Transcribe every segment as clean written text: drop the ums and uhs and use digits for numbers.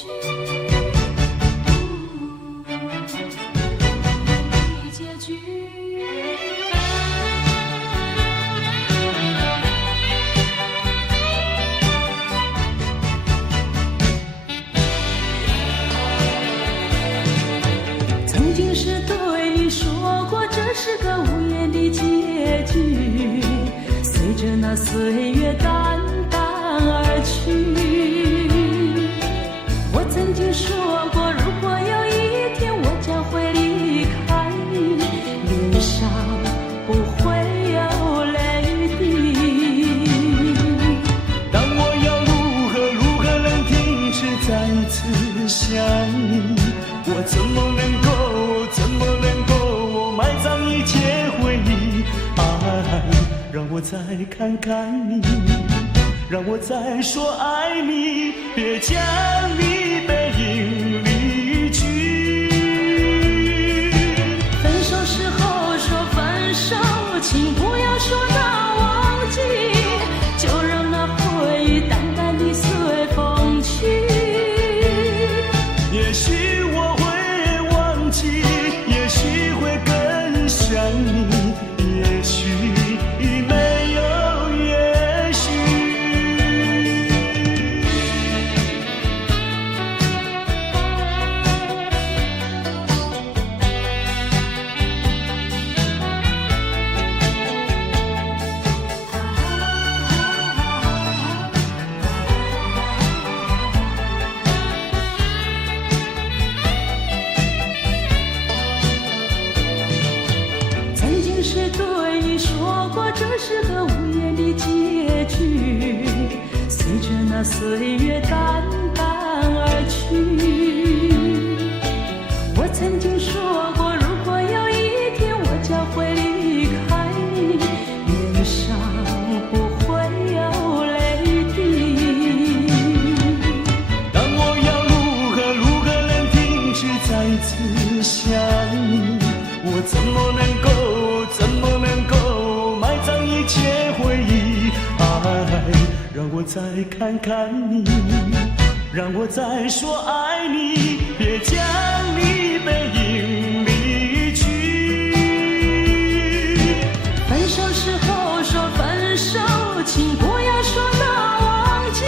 曾经是对你说过，这是个无言的结局，随着那岁月淡淡而去。我曾经说过，如果有一天我将会离开你，脸上不会有泪滴。但我要如何能停止再次想你？我怎么能够埋葬一切回忆？爱，让我再看看你，让我再说爱你，别将你背影离去。分手时候说分手，请不要说那忘记，就让那回忆淡淡地随风去。也许我会忘记，也许会更想你，也许没有也许。曾经是对你说过，这是个无言的结局，随着那岁月淡淡而去。我曾经说过，如果有一天我将会离开你，脸上不会有泪滴。但我要如何能停止再次想你？我怎么能够埋葬一切回忆？爱，让我再看看你，让我再说爱你，别将你背影离去。分手时候说分手，请不要说那忘记，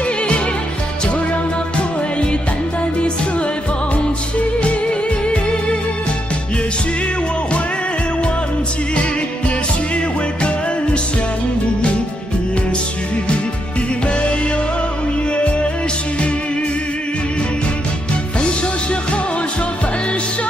就让那回忆淡淡地随风去。也许我会忘记，也许会更想你，也许没有也许。分手时候说分手，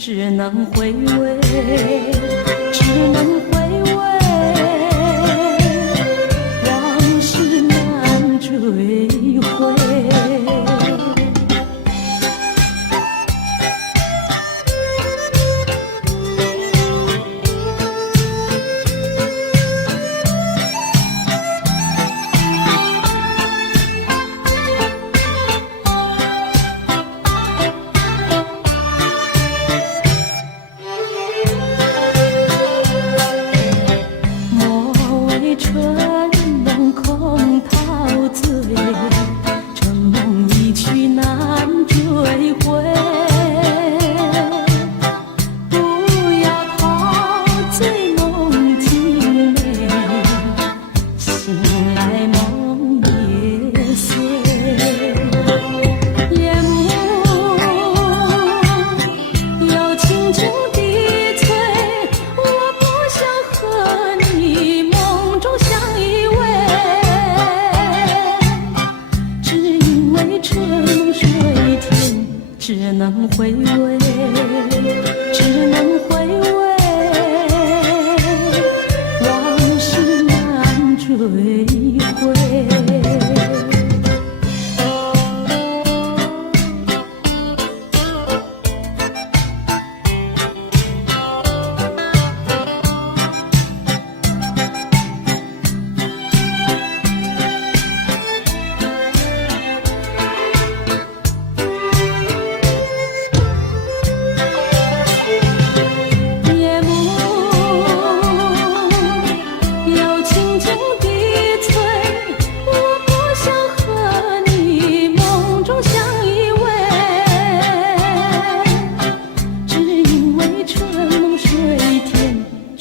只能回味，只能回味，往事难追回。只能回味，只能回味，往事难追回。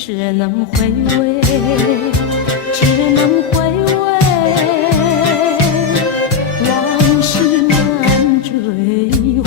只能回味，只能回味，往事难追回。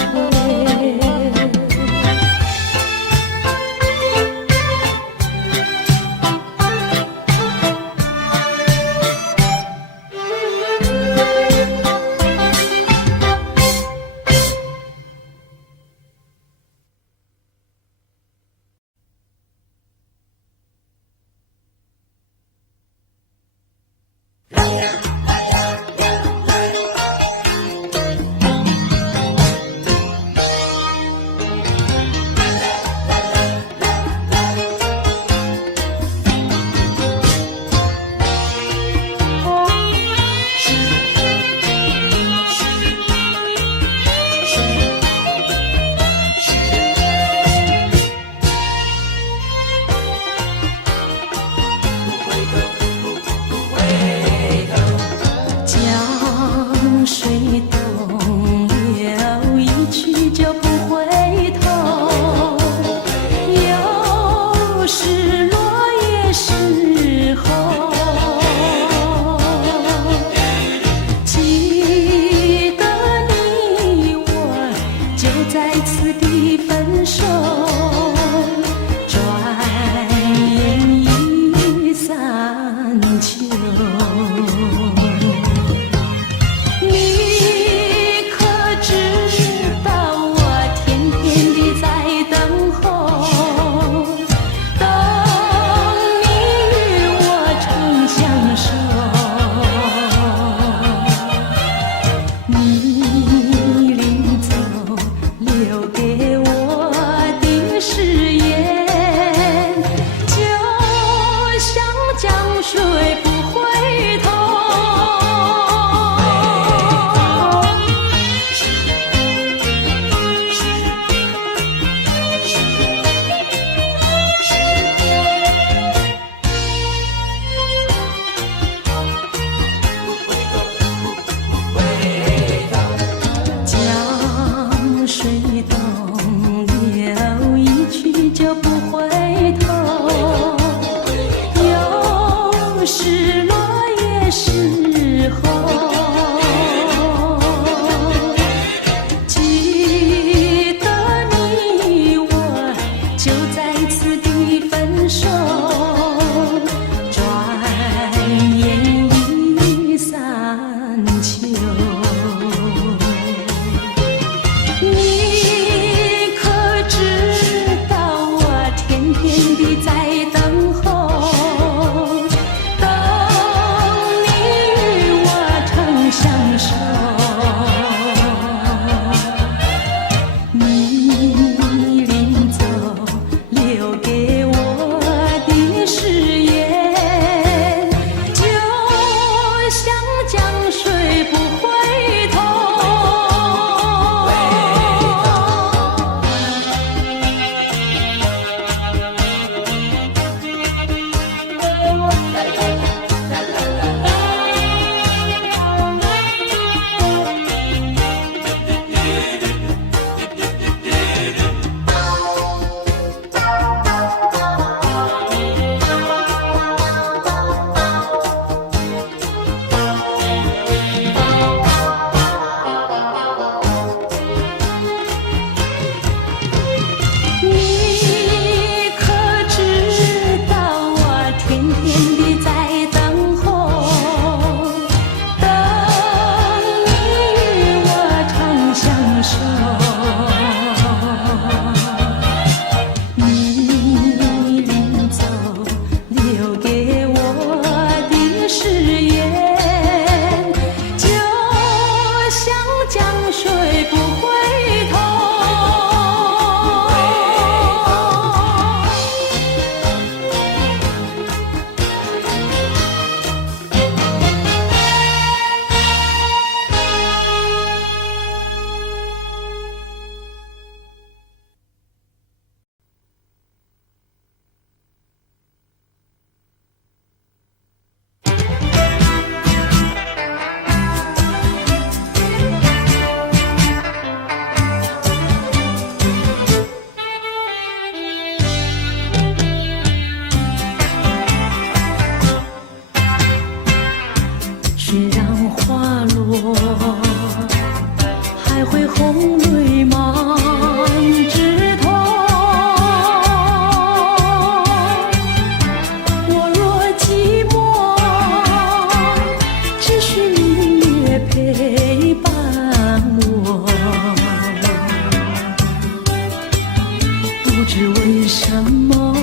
不知为什么，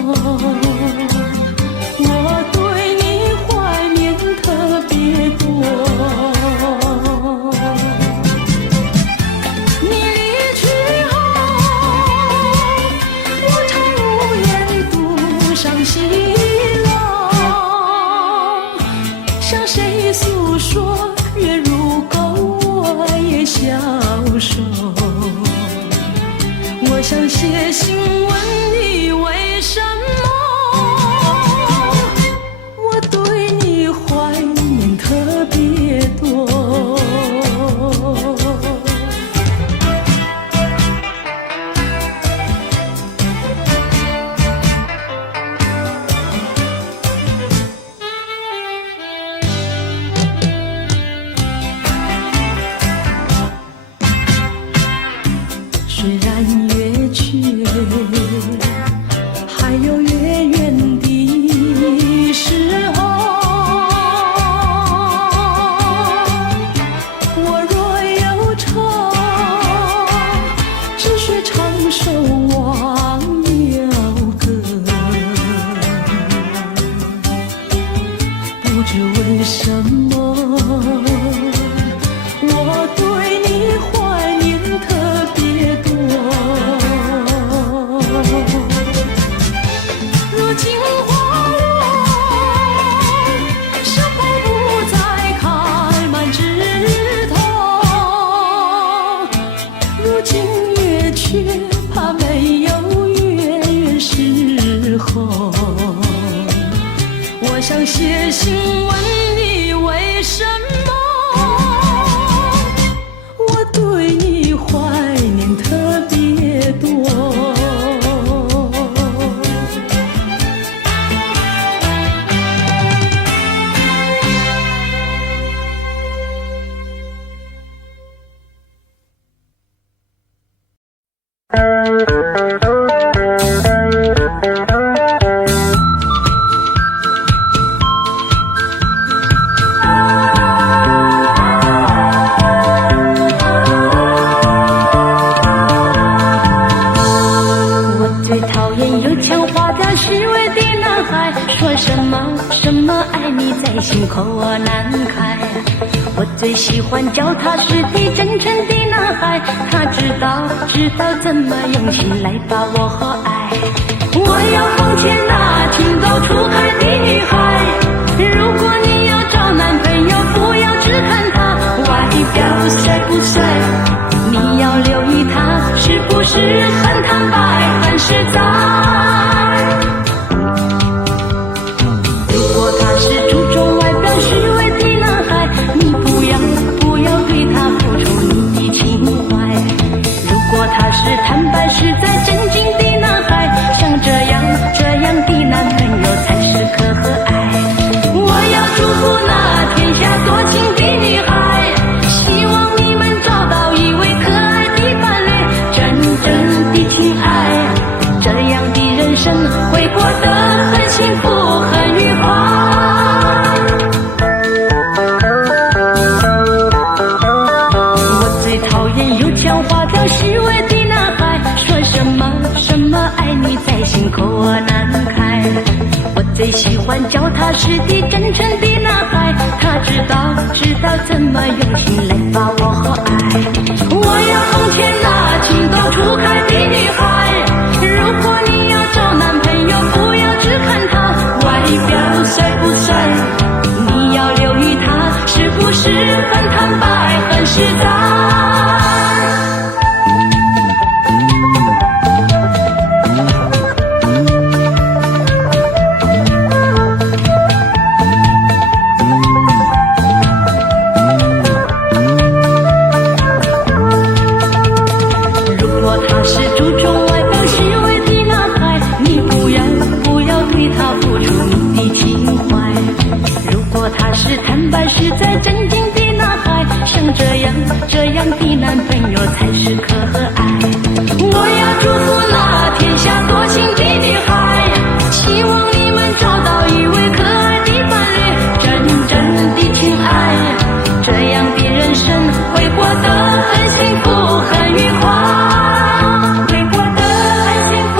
我对你怀念特别多。你离去后，我常无言独伤心了，向谁诉说？月如钩，我也消瘦。我想写信问你为什么，我对你怀念特别多。虽然月缺，还有月圆的时候，我若有愁，只需唱首忘忧歌。不知为什么，我对你怀念特别多。如今花落，山坡不再开满枝头。如今月缺，怕没有月圆时候。我想写信问你为什么，我对你怀念特别多。说什么爱你在心口难开，我最喜欢脚踏实地真诚的男孩，他知道怎么用心来把我爱。我要奉劝那情窦初开的女孩，如果你要找男朋友，不要只看他外表帅不帅，你要留意他是不是很坦白很实在。是注重外表虚伪的男孩，你不要对他付出你的情怀。如果他是坦白实在真经的男孩，像这样的男朋友才是可爱。我要祝福那天下多情的女孩，希望你们找到一位可爱的伴侣，真正的情爱，这样的人生会过得很幸福很愉快。讲话表虚伪的男孩，说什么爱你在心口难开。我最喜欢脚踏实地真诚的男孩，他知道怎么用心来把我爱。我要奉劝那情窦初开的女孩，如果你要找男朋友，不要只看他外表帅不帅，你要留意他是不是很坦白很实在。他是坦白实在真经的男孩，像这样的男朋友才是可爱。我要祝福那天下多情的女孩，希望你们找到一位可爱的伴侣，真正的情爱，这样的人生会过得很幸福很愉快，会过得很幸福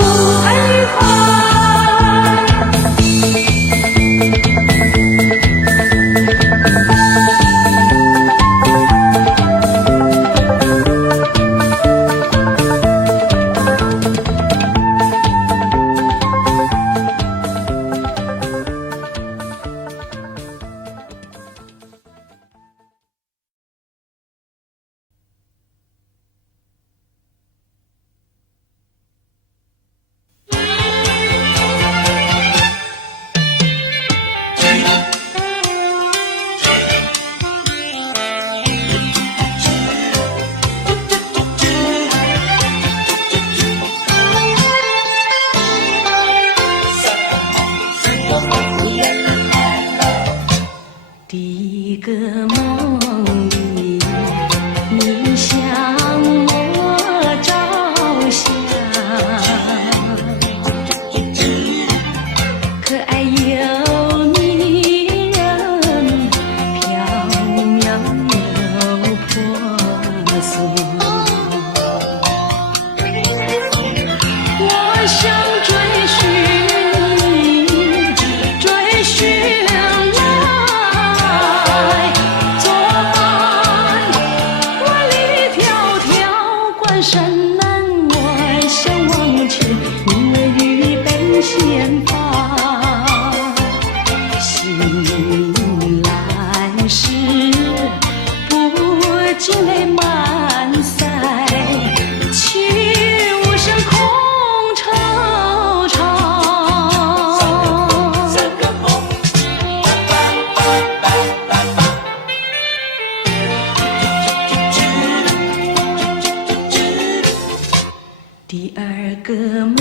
梦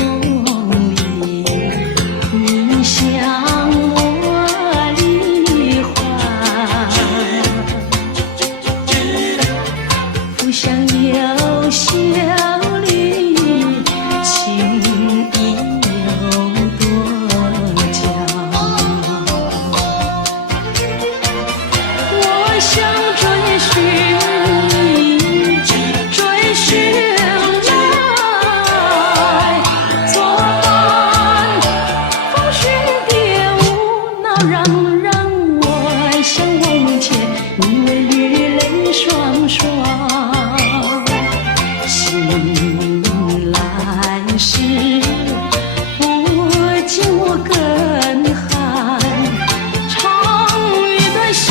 里，你向我梨花，浮想有笑里，情意有多娇。我想追寻你，追寻来，作伴风雪蝶舞，闹让我想忘却，你为雨泪双双。醒来时，不见我更寒，长雨的心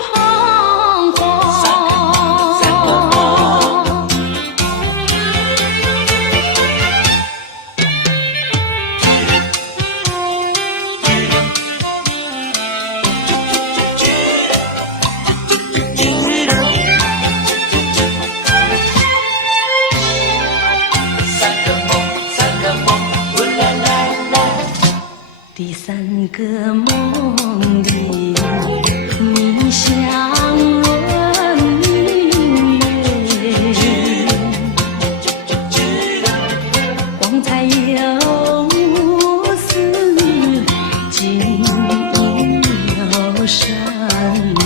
彷徨。第三个梦里，你像轮明月，光彩有丝，景有山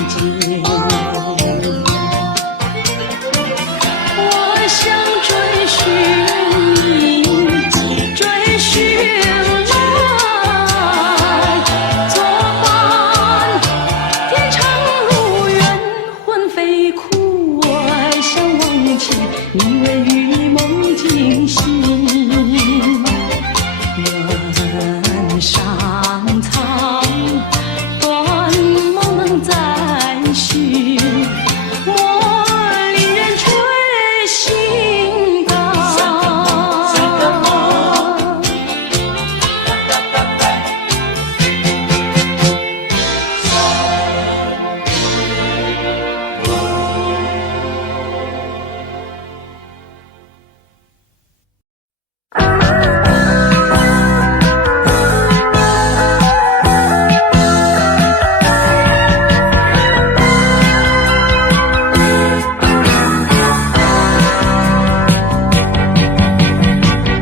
间。我想追寻你，追寻你为与梦惊醒，原上苍，断梦能再续，莫令人吹心肝。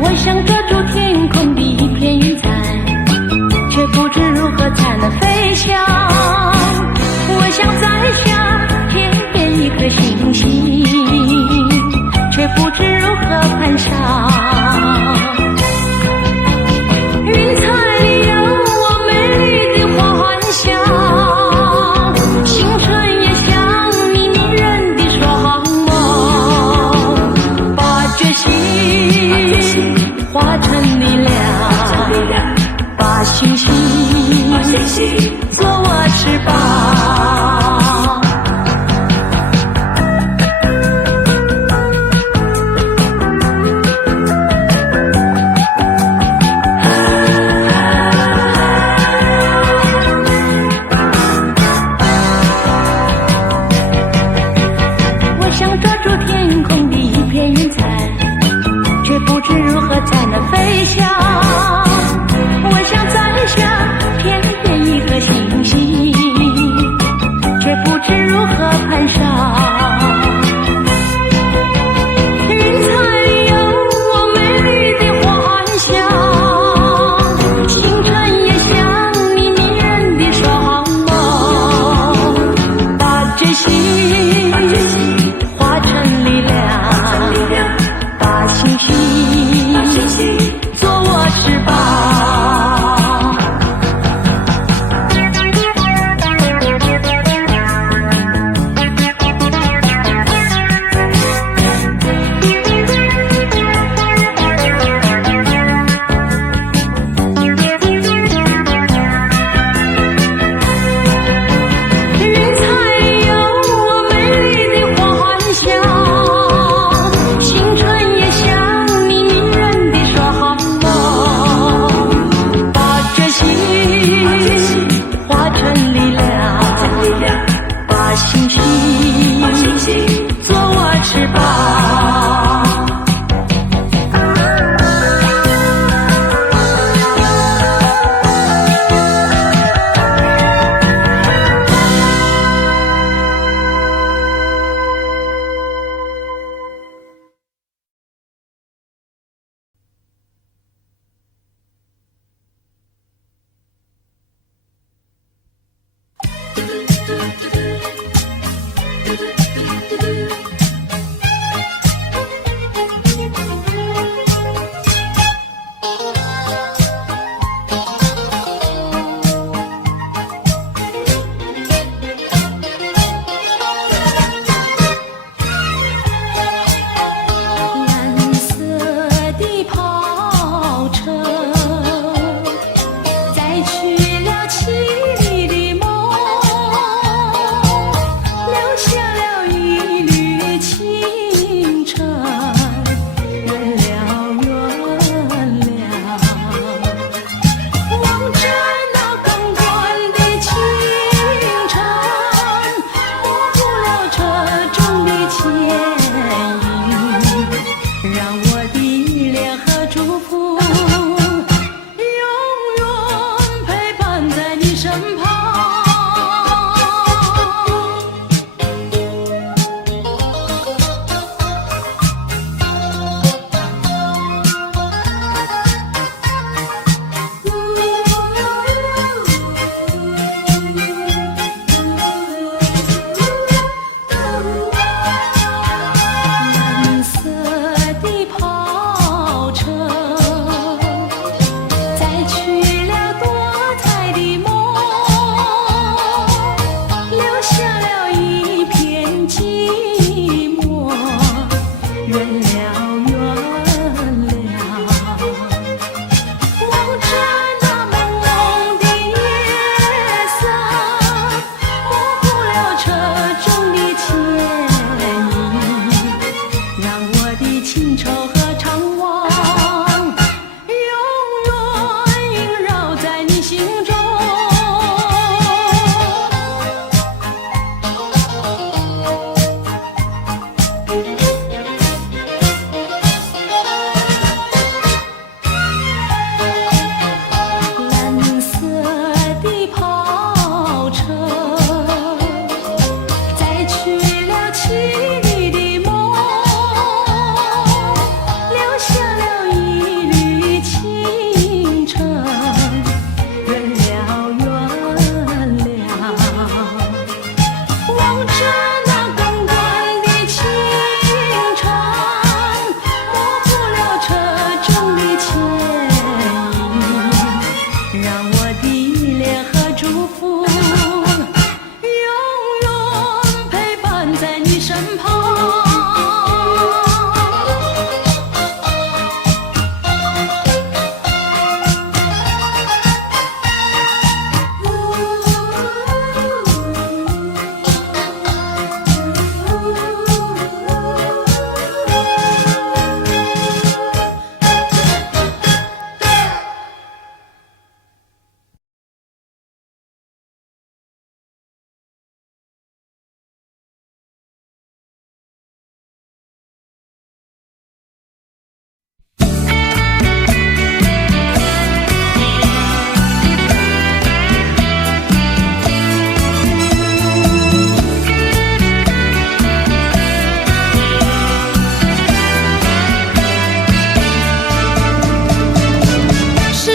我想遮住天空的一片云彩，却不知如何才能飞翔。我想摘下天边一颗星星，却不知如何攀上。云彩里有我美丽的幻想，星辰也像你迷人的双眸，把决心化成力量，把星星做我翅膀。我想抓住天空的一片云彩，却不知如何才能飞翔。我想摘下天边一颗星星，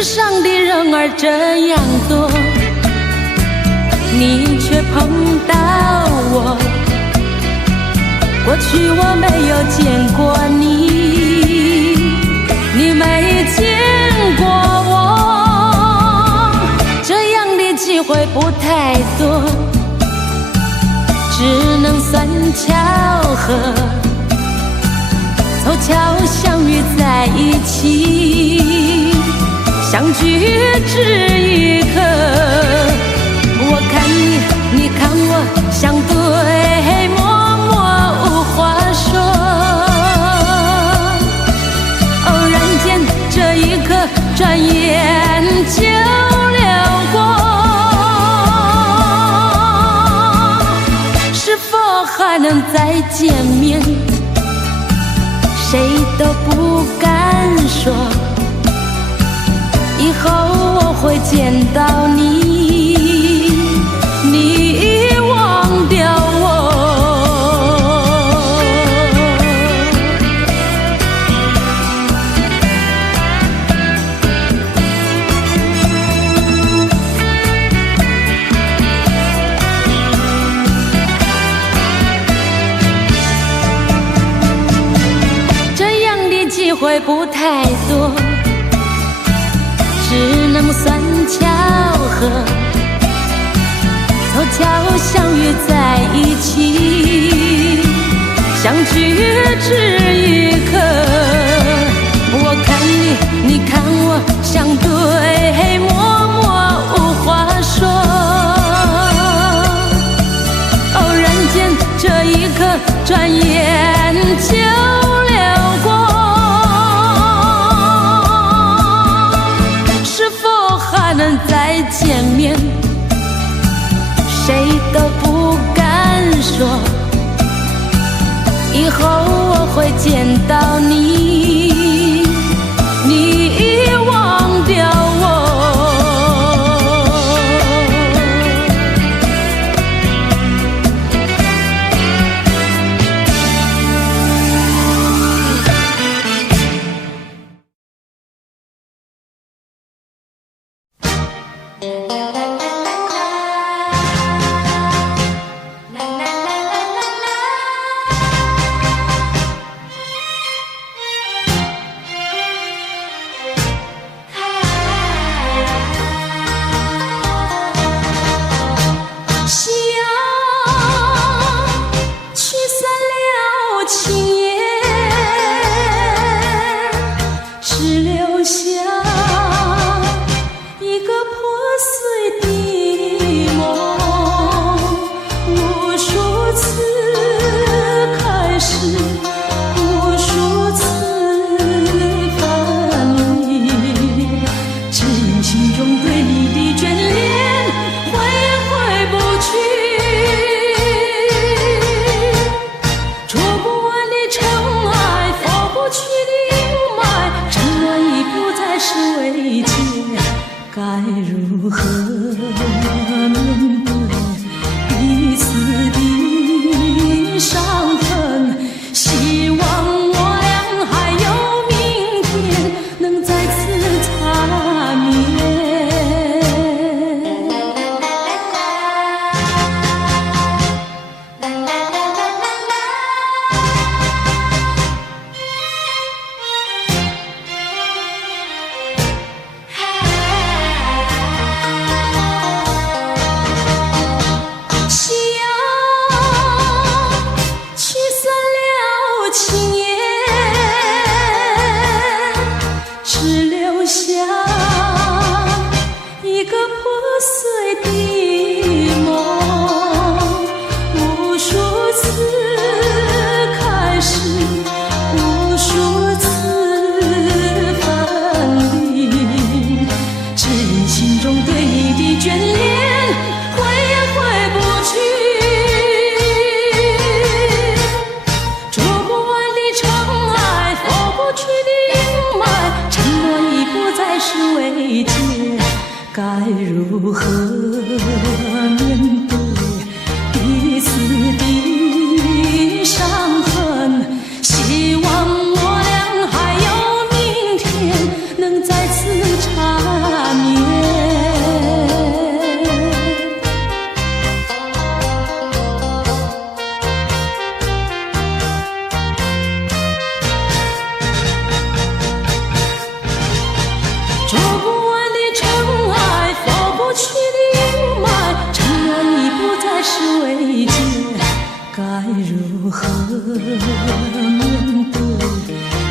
世上的人儿这样多，你却碰到我。过去我没有见过你，你没见过我，这样的机会不太多，只能算巧合，凑巧相遇在一起，相聚只一刻。我看你，你看我，相对默默无话说。偶然间，这一刻转眼就流过，是否还能再见面？谁都不敢说，以后我会见到你，你忘掉我。这样的机会不太多，只能算巧合，凑巧相遇在一起，相聚只一刻。我看你，你看我，相对默默无话说。偶然间，这一刻转眼就流过，还能再见面？谁都不敢说，以后我会见到你，你忘掉我。再次缠该如何面对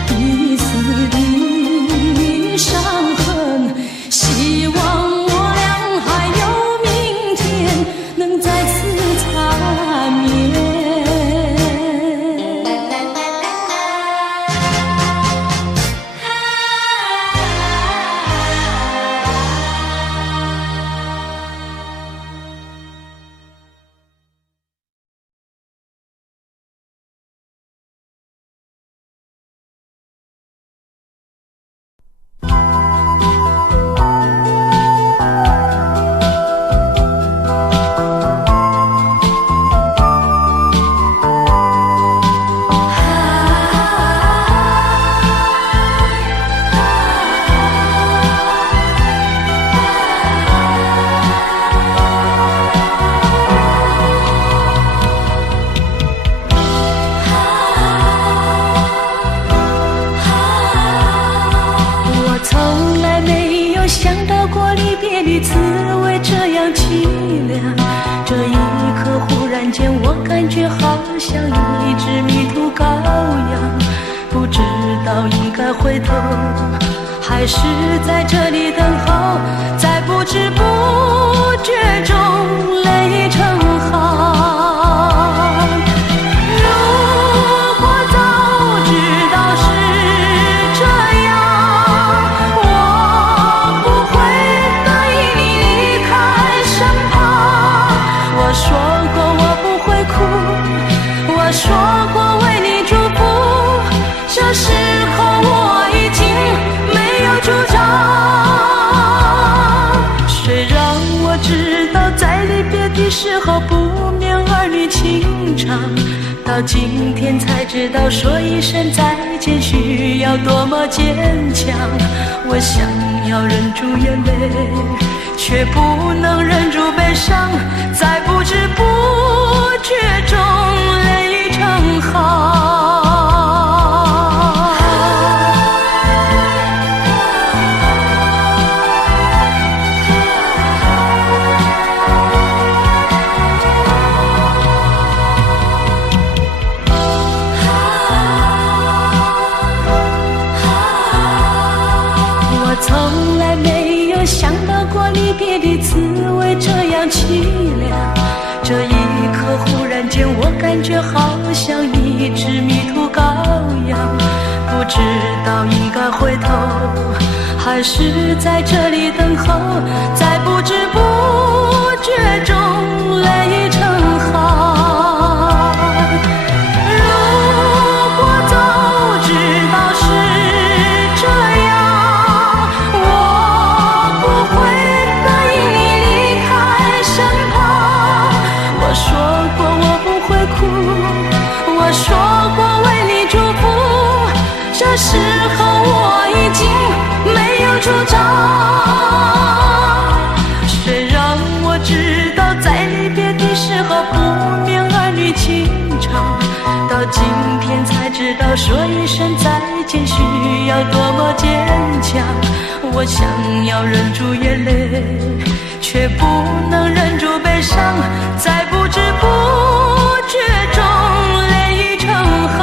彼此的伤痕？希望我俩还有明天，能再次缠绵。的滋味这样凄凉，这一刻忽然间我感觉好像一只迷途羔羊，不知道应该回头还是在这里等候，在不知不觉中泪成行。如果早知道是这样，我不会说过我不会哭，我说过为你祝福，这时候我已经没有主张。谁让我知道在离别的时候不免儿女情长，到今天才知道说一声再见需要多么坚强。我想要忍住眼泪，却不能忍住悲伤，在不知不觉中泪成行。我从来没有想到过离别的滋味这样凄凉，这一刻忽然间我感觉好像一只迷途羔羊，不知道应该回头还是在这里等候，在不知不觉中泪成行。如果早知道是这样，我说过我不会哭，我说过为你祝福，这时候我已经没有主张。谁让我知道在离别的时候不免儿女情长，到今天才知道说一声再见需要多么坚强。我想要忍住眼泪，却不能忍住悲伤，在不知不觉中泪成行。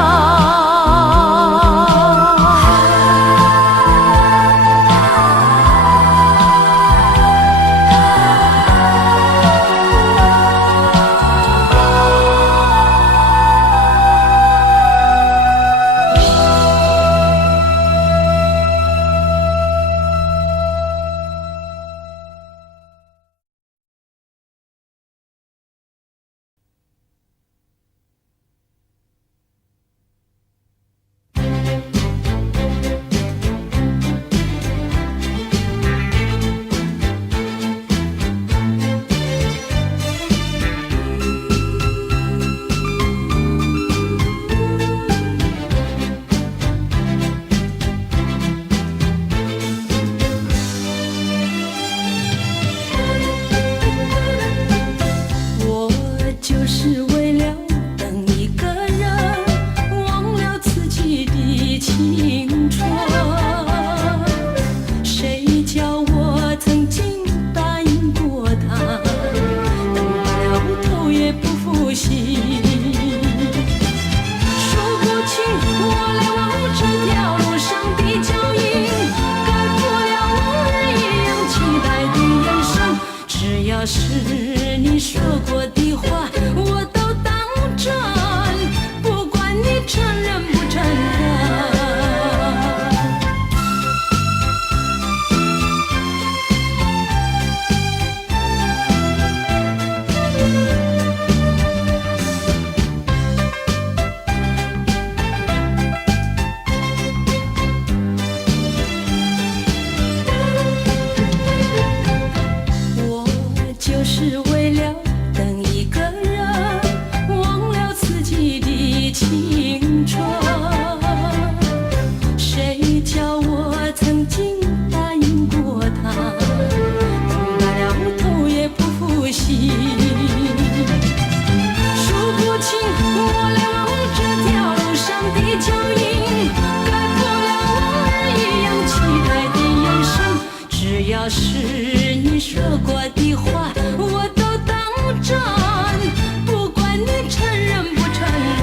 只要是你说过的话，我都当真，不管你承认不承认。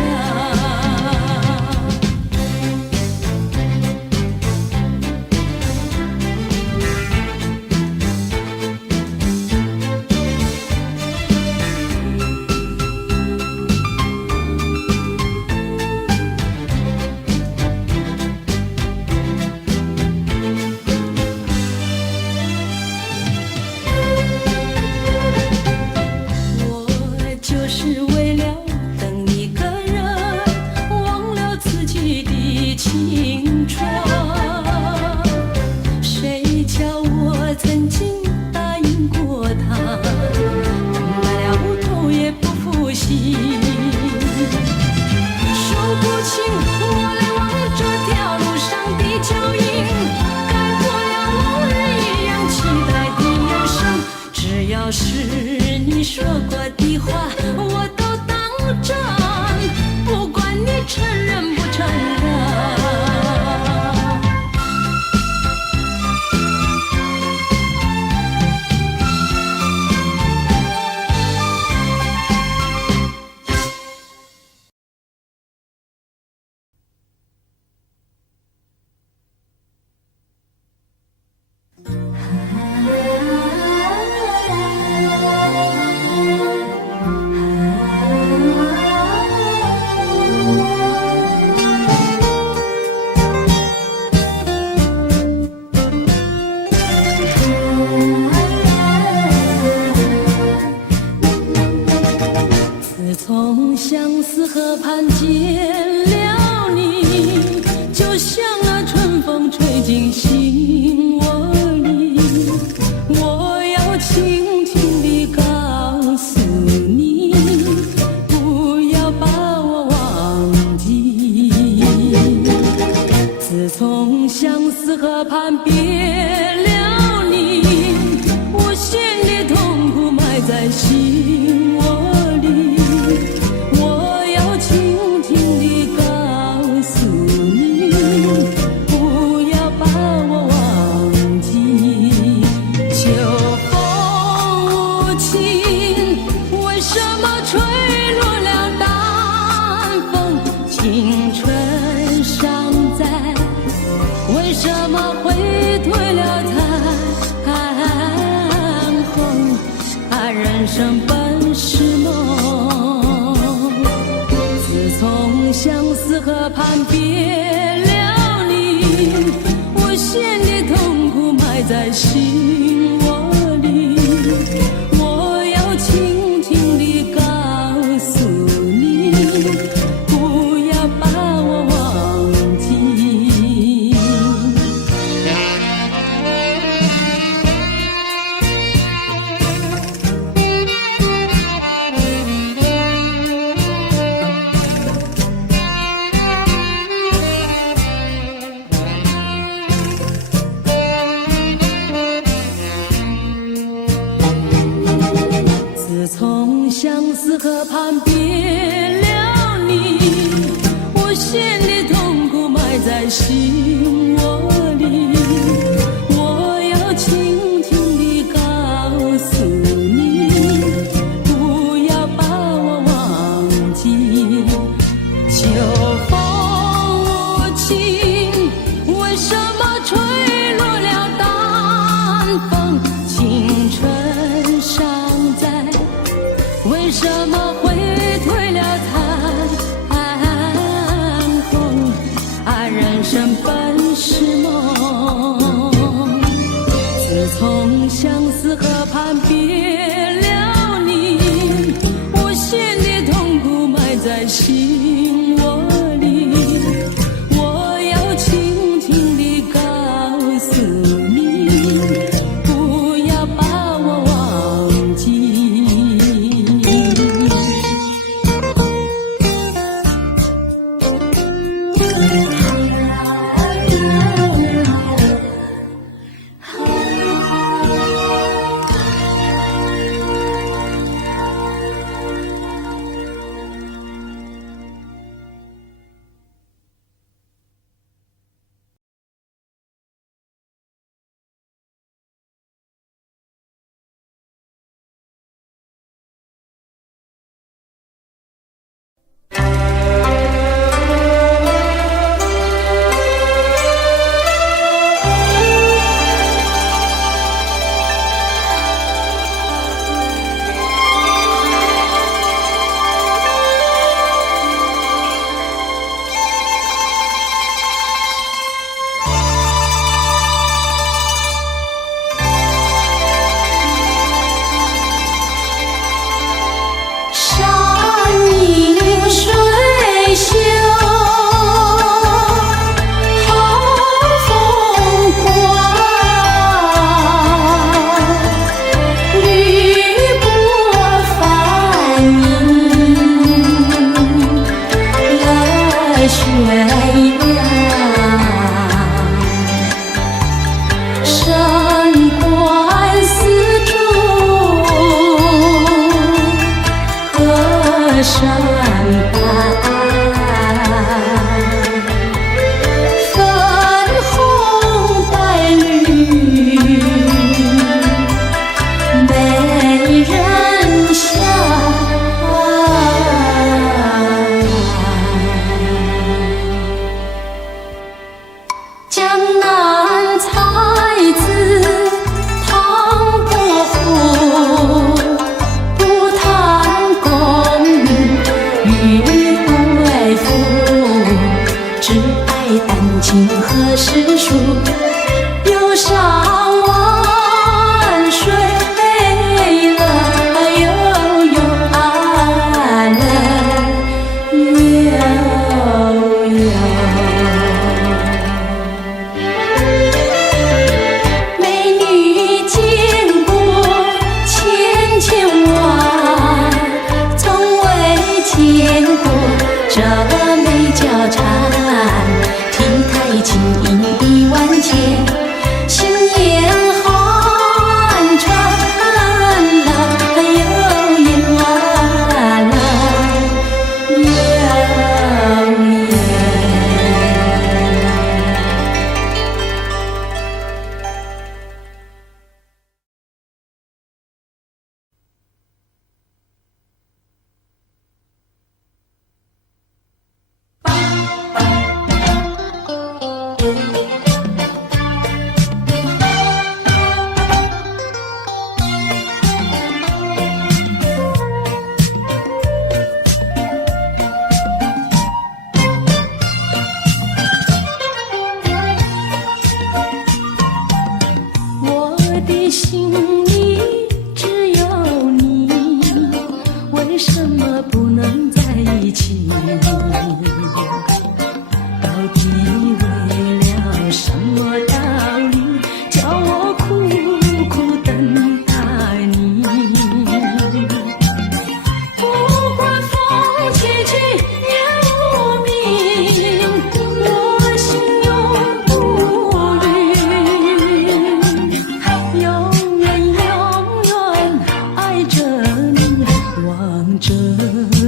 要是你说过的话，我都当真，不管你承认不承认。相思河畔见了你，就像那春风吹进心窝里。我要轻轻地告诉你，不要把我忘记。自从相思河畔别了你，我心里痛苦埋在心窝里。青春尚在，为什么会褪了残红？人生本是梦，自从相思河畔别了你，我心里痛苦埋在心窝里。我要轻轻地告诉你，相思河畔别了你，我心里痛苦埋在心窝里。我要轻轻地告诉你，不要把我忘记。秋风无情，为什么吹落了淡风？青春尚在，为什么会褪了残红？人生本是梦，自从相思河畔别了你，我心里痛苦埋在心窝里。我要轻轻地告诉你，不要把我忘记。的心里只有你，为什么不能在一起？到底为了什么道理，叫我苦苦等待你？不管风起起夜无明，我心永不渝，永远永远爱着你，望着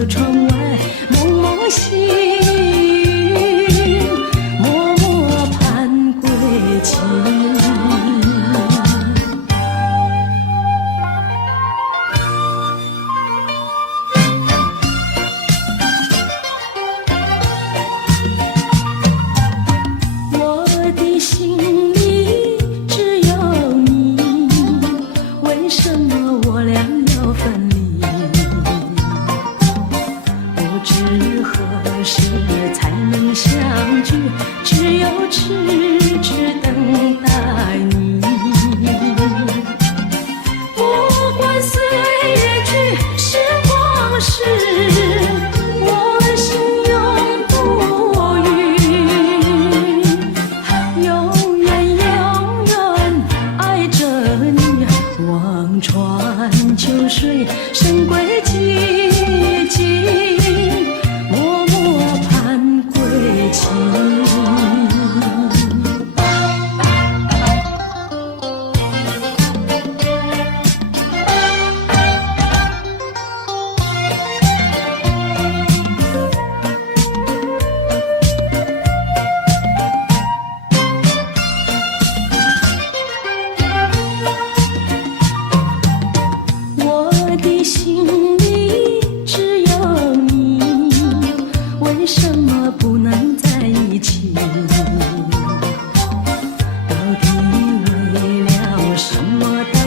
窗外蒙蒙星，默默盼归期。我的心里只有你，为什么我俩要分离？不知何时才能相聚，只有痴痴等待你。不管岁月去，时光逝，我心永不渝，永远永远爱着你，望穿秋水，神归寂静，默默盼归期。我的心里只有你，为什么不能在一起？到底为了什么道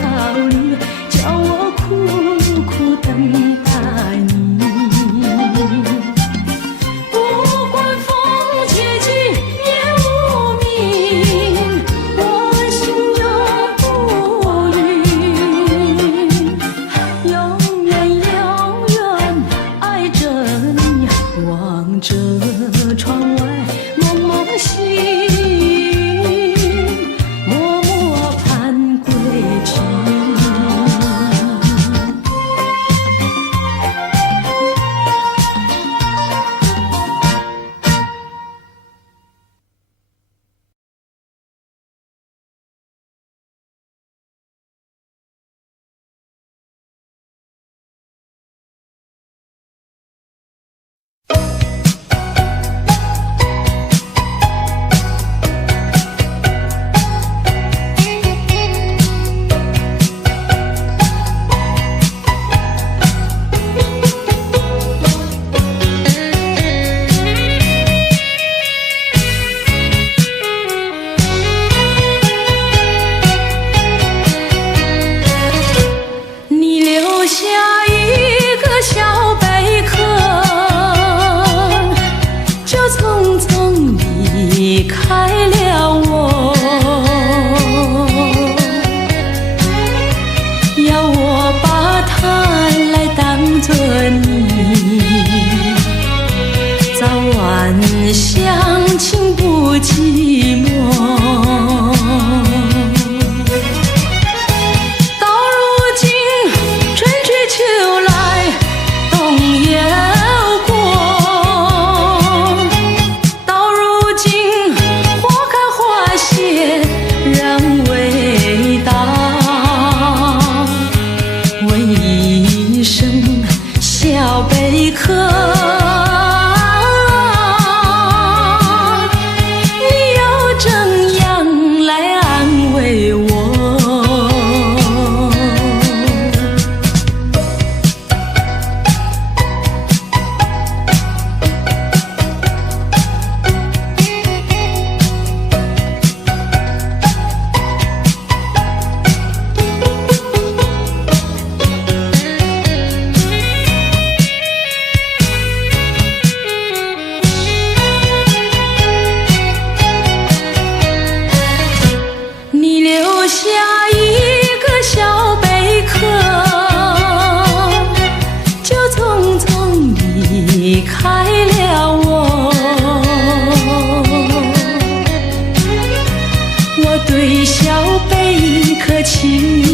理，叫我苦苦等待你？不管风起起夜无明，我心永不渝，永远永远爱着你，望着窗外蒙蒙星，默默盼归期。你留下一个小贝壳，就匆匆离开了我，要我把它来当作你，早晚相亲不寂寞。到如今春去秋来冬又过，到如今花开花谢人未到，问一声小贝壳，你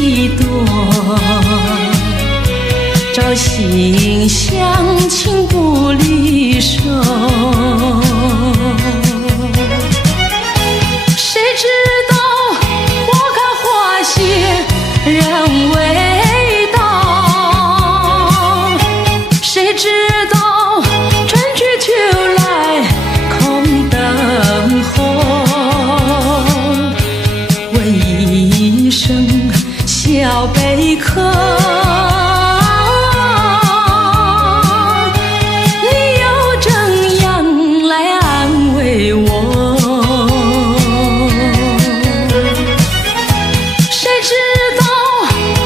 一朵，朝夕相亲不离手。谁知道花开花谢人未到，谁知道春去秋来空等候。问一声小贝壳，你又怎样来安慰我？谁知道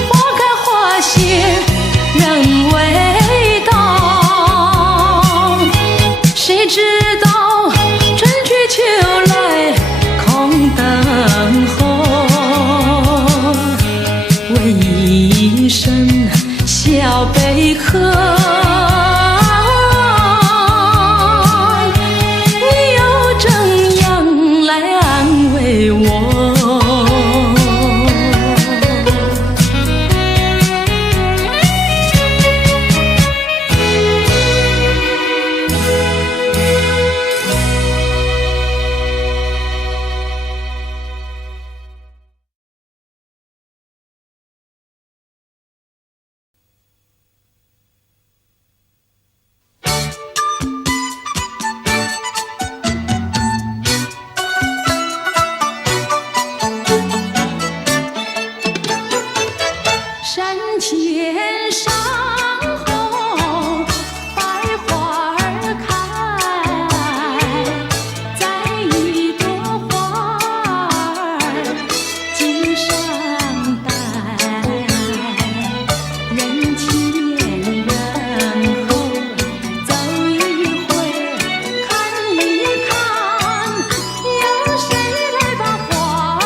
花开花谢人未到，谁知道春去秋来空等候。问一声小贝壳，你又怎样来安慰我？山前山后百花儿开，栽一朵花儿锦上带，人前人后走一回看一看，有谁来把花儿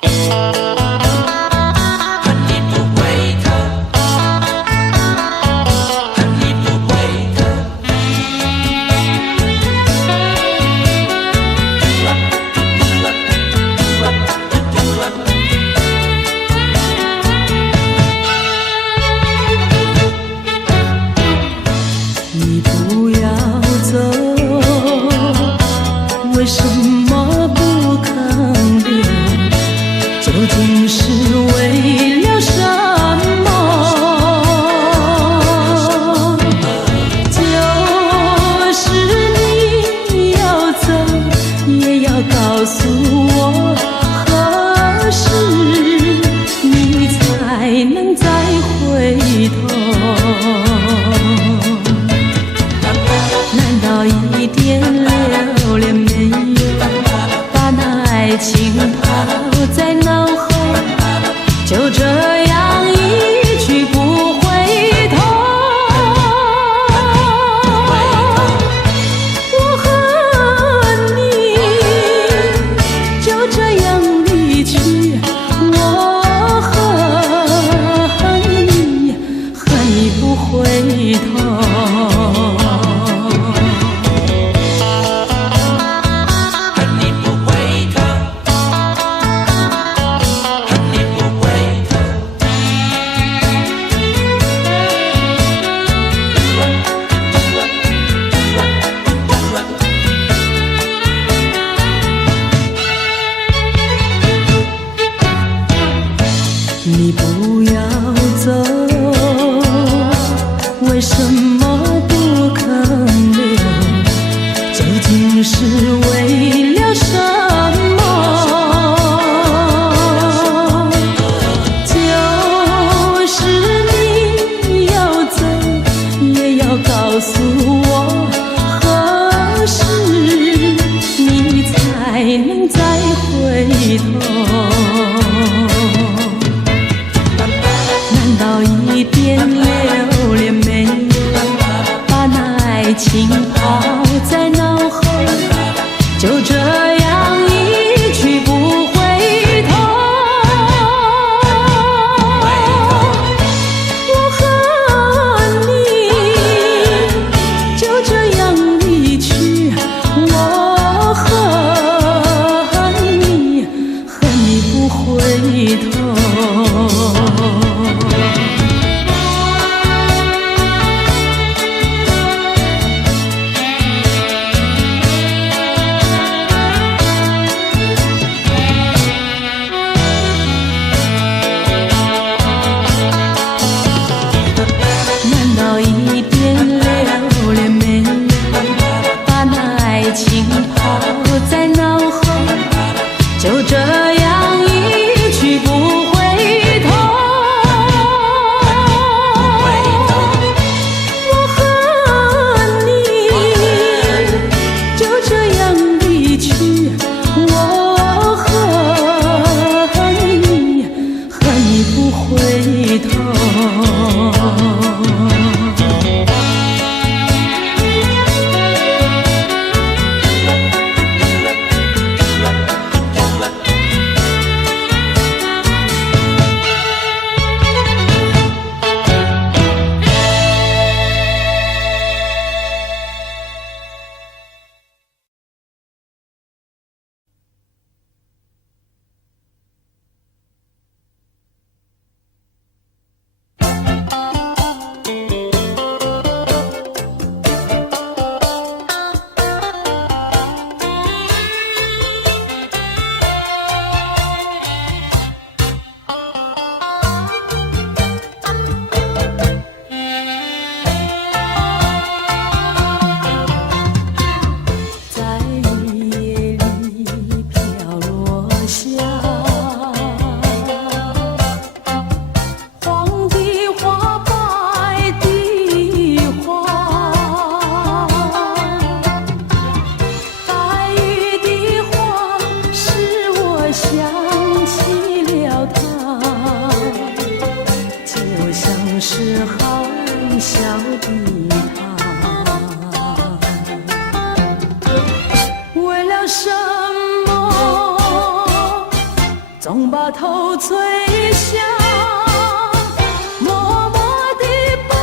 你不要走，为什么不肯留？究竟是为了什么？就是你要走，也要告诉我，何时你才能再回头？难道一点留恋没有，把那爱情抛在脑后，就这样一去不回头？我和你就这样离去，我恨你，恨你不回头。你不要走，为什么不肯留？究竟是为了什么？就是你要走，也要告诉我，何时你才能再回头？难道一点留恋没有，把那爱情抛在脑后，就这样一去不回头？我和你就这样离去，我恨你，恨你不回头。难道一点留恋没有，把那爱情抛在脑后，就这样一去不回头？我和你就这样离去，我恨你，恨你不回头。总把头垂下，默默地不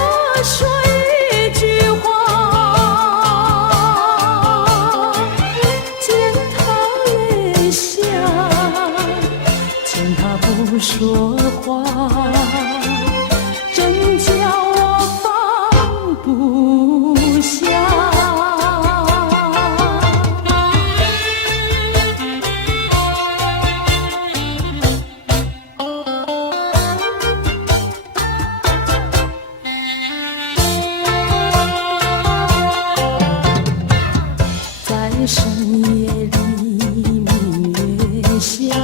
说一句话，见他泪下，见他不说话，真叫我放不下。深夜里明月下，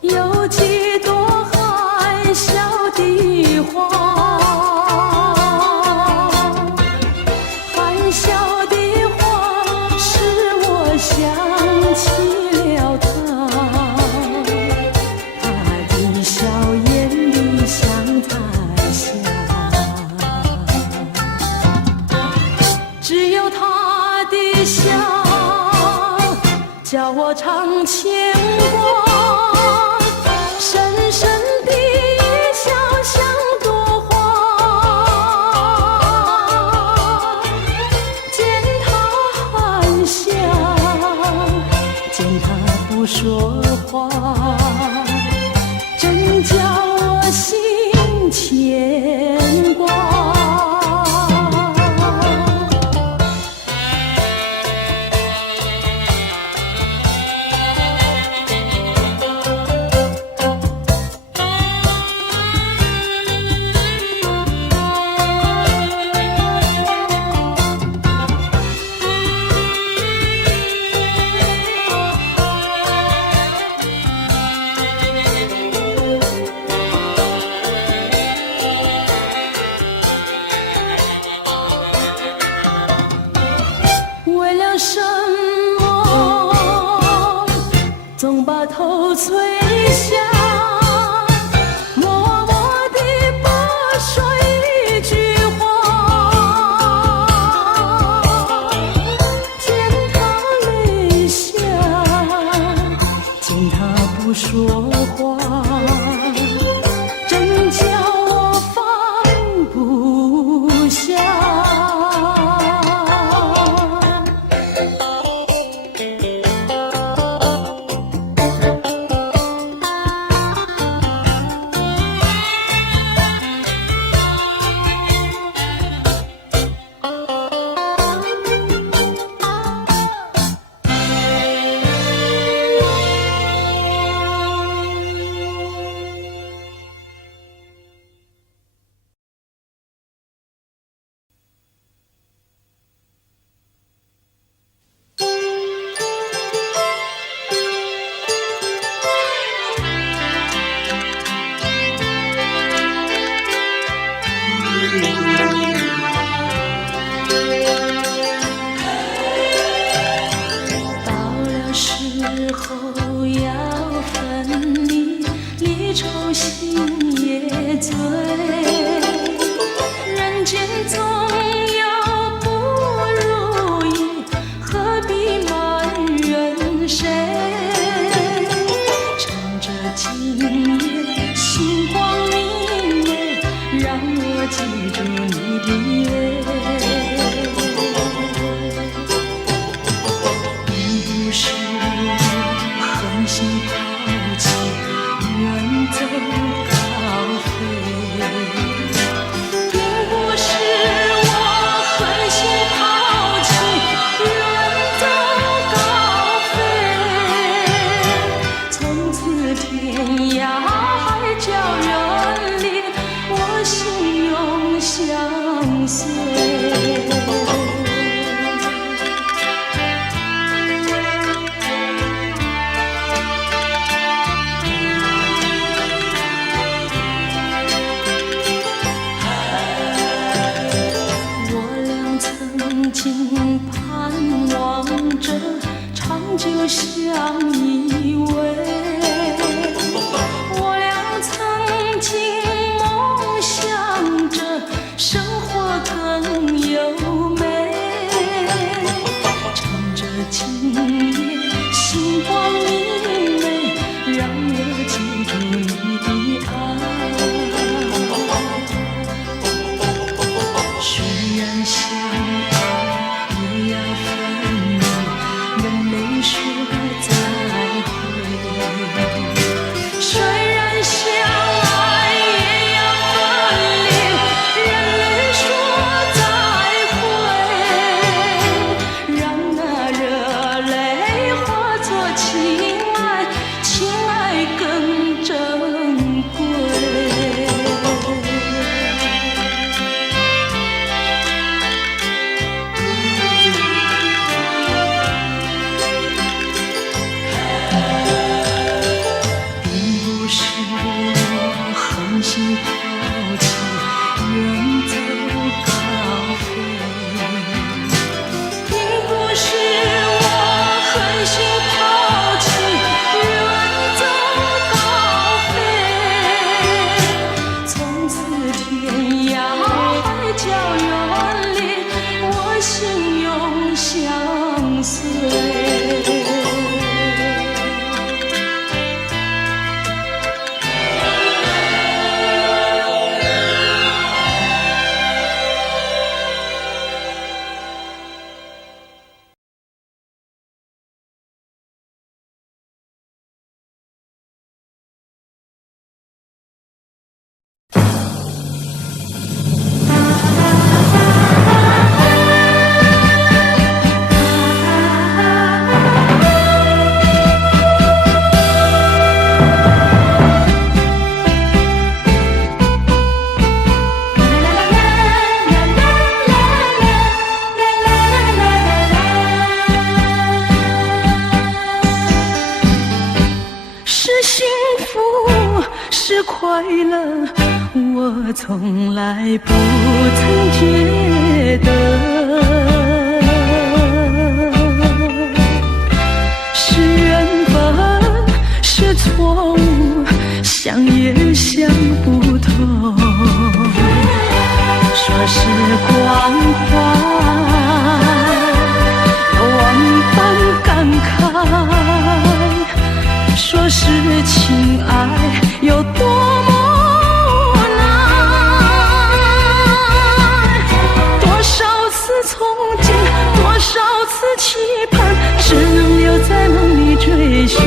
有几朵含笑的花，含笑的花使我想起了他，他的笑眼里像彩霞，只有他的笑，叫我常牵挂，深深的笑像朵花，见他含笑，见他不说话，真叫我心牵挂。什么总把头垂下，默默地不说一句话，见他泪下，见他不说话，真叫我放不下。情也心是快乐，我从来不曾觉得是缘分，是错误，想也想不透。说是关怀，有万般感慨；说是情爱，有多么难。多少次憧憬，多少次期盼，只能留在梦里追寻。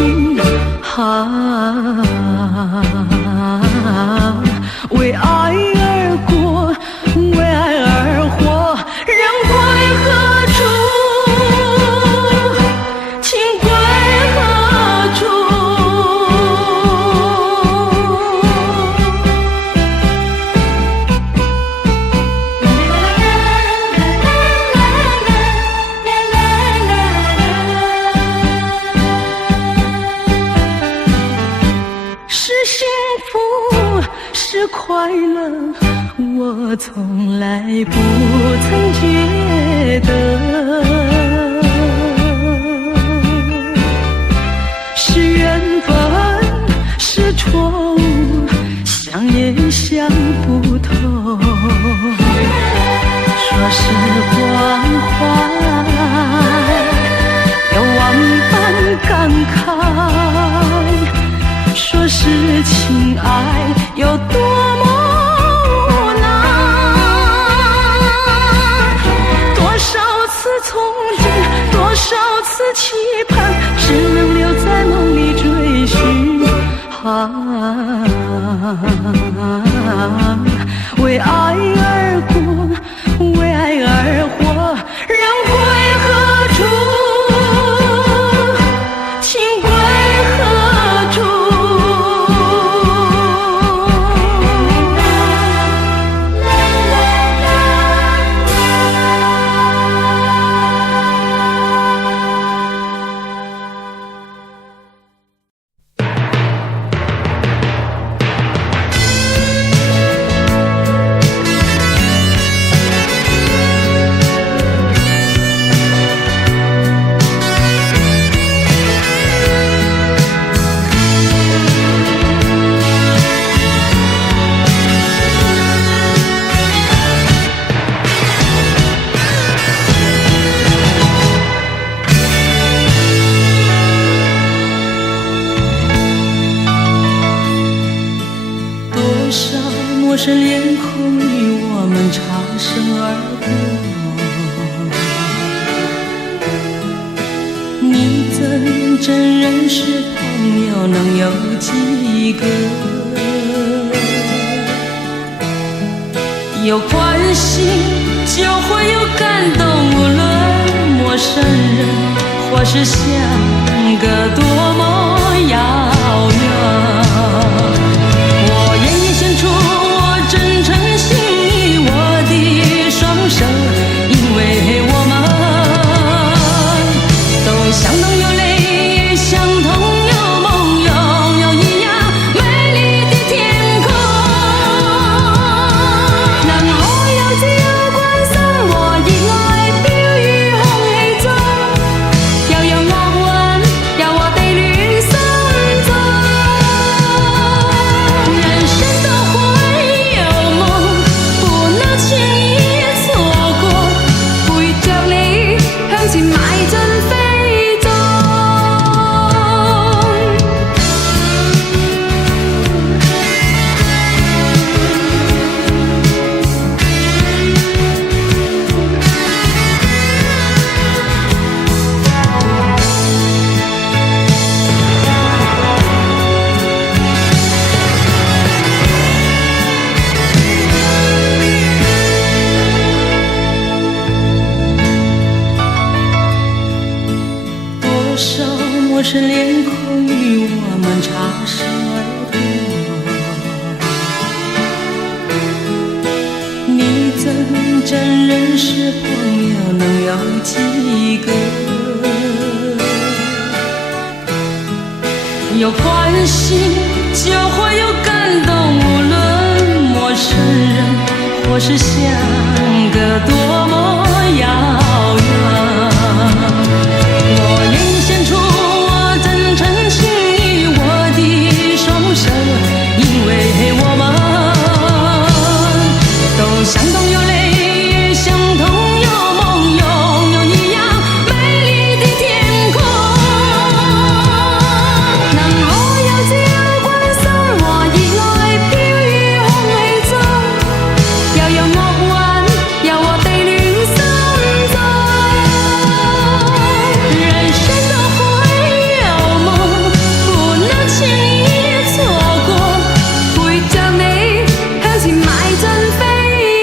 为爱而过，为爱而活，人归何处？情归何处？是幸福，是快乐，我从来不曾觉得是缘分，是错误，想也想不透。说是关怀，有万般感慨；说是情爱，有多么憧憬，多少次期盼，只能留在梦里追寻。为爱而过，为爱而活，人归何处？情归何处？陌生脸孔与我们擦身而过，你怎真认识朋友能有几个？有关系就会有感动，无论陌生人或是相隔多么遥远。我愿意献出真诚心意，我的双手，因为我们都相同有泪，相同有梦，拥有一样美丽的天空。让我有自由觀賞和熱愛飄於空氣中，悠揚樂韻柔和地戀心中。人生都會有夢，不能輕易錯過，陪着你向前邁進飛縱。多少陌生臉孔與我們擦身而過，你怎真認識朋友能有幾個？有關係就會有感人都无论陌生人，或是相隔多么遥远。我愿献出我真诚心意，我的双手，因为我们都相同有泪，相同有梦，拥有一样美丽的天空。能我有朝關心和熱愛飄於空氣中，又有惡運由我地亂心中。人生都會有夢，不能輕易錯過，陪着你向前邁進飛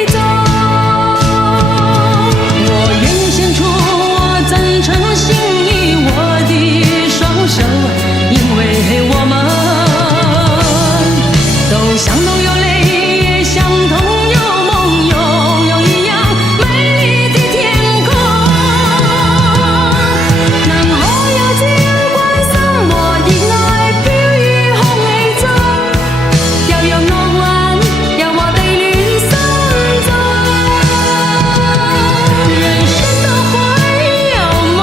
縱。我願獻出我真誠心意，我的雙手，因為我們都相同有淚，相同有夢，擁有一樣美麗的天空。能我有朝關心和熱愛飄於空氣中，又有惡運由我地亂心中。人生都會有夢，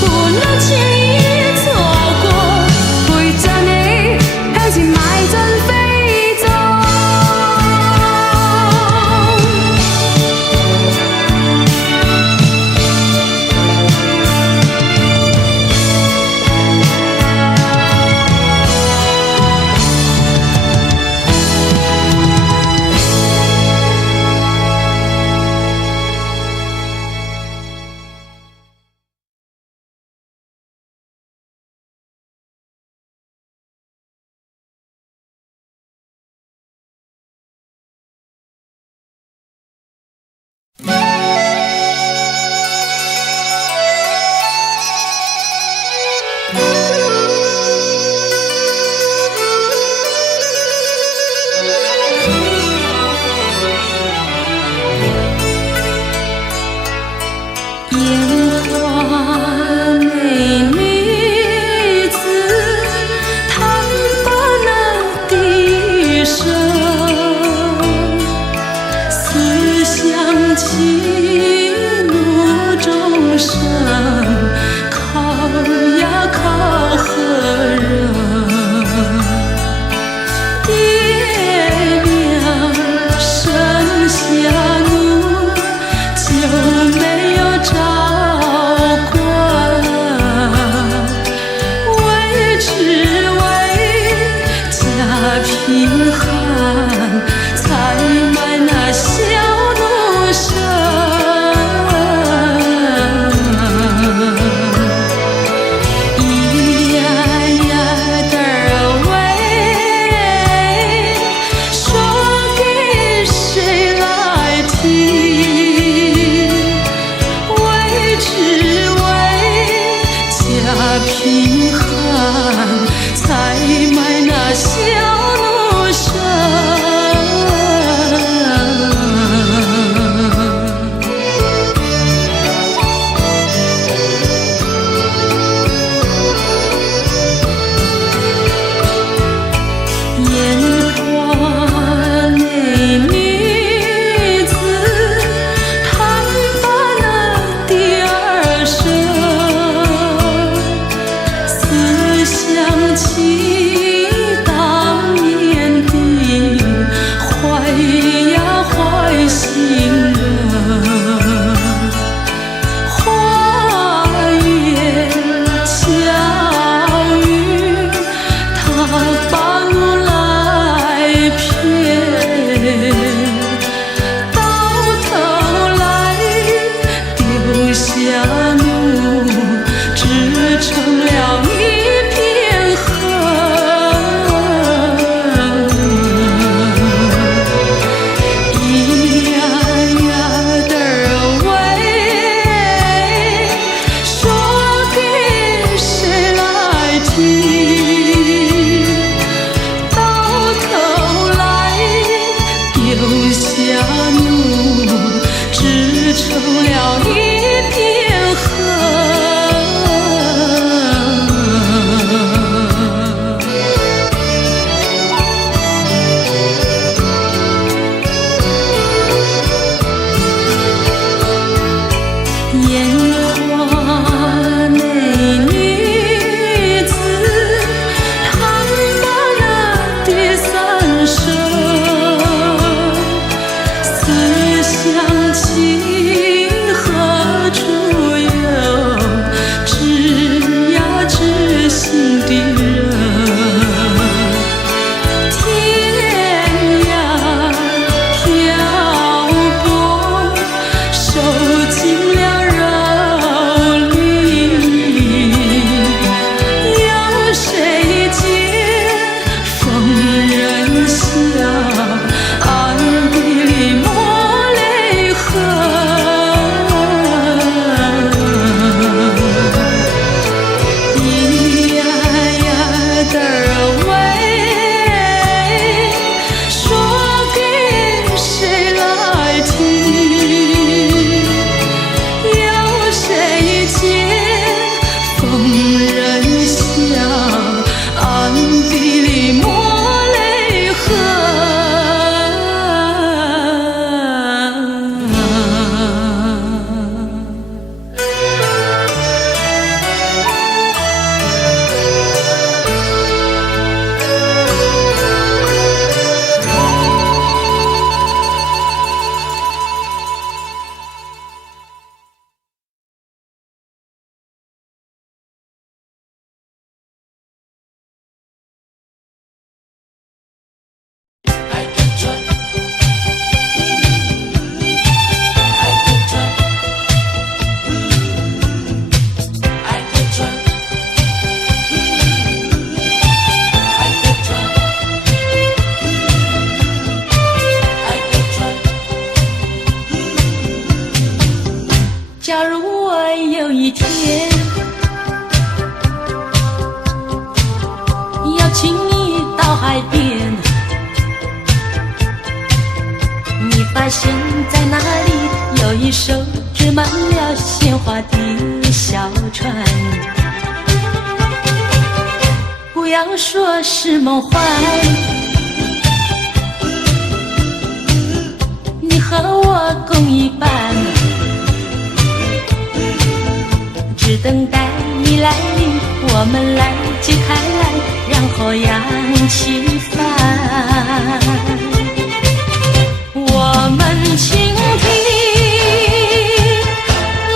不能輕易錯過，陪着你向前邁進飛縱。烟花美女子，弹拨那笛声，思乡起怒中生，靠呀靠何人？爹娘生下我就没有照管，为只为家贫寒，才买那小奴生。咿呀呀的儿喂，说给谁来听？为只为家贫寒，才买那小奴生。烟花美女子，弹拨那笛儿声，思乡起当年的坏呀坏心人。花言巧语，他把我来骗，到头来丢下我，只成了一片恨。海边，你发现在那里有一艘织满了鲜花的小船。不要说是梦幻，你和我共一半，只等待你来临，我们来解开来，然后扬起帆。我们倾听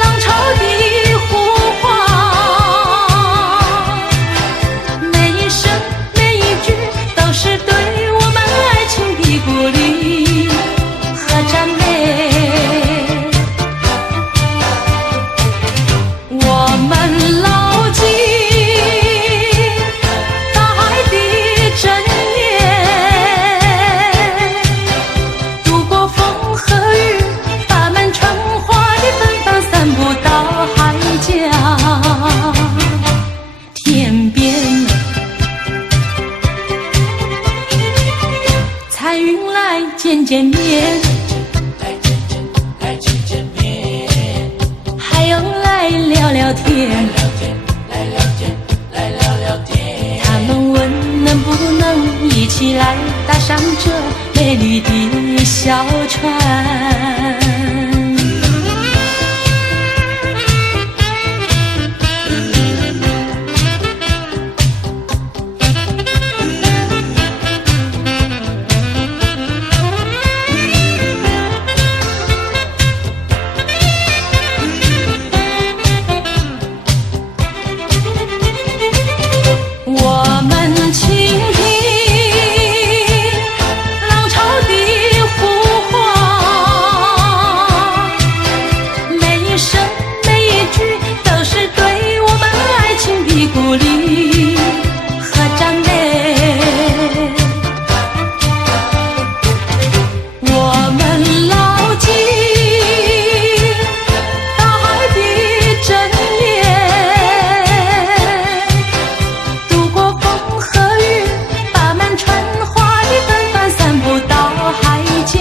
浪潮的呼唤，每一声每一句都是对我们爱情的鼓励和赞美。我们牢记大海的箴言，度过风和雨，把满春花的芬芳散布到海角天边。彩云来见见面，还有来聊聊天，他们问能不能一起来搭上这美丽的小船。我们倾听浪潮的呼唤，每一声每一句都是对我们爱情的鼓励和赞美。我们牢记大海的箴言，度过风和雨，把满春花的芬芳散布到海角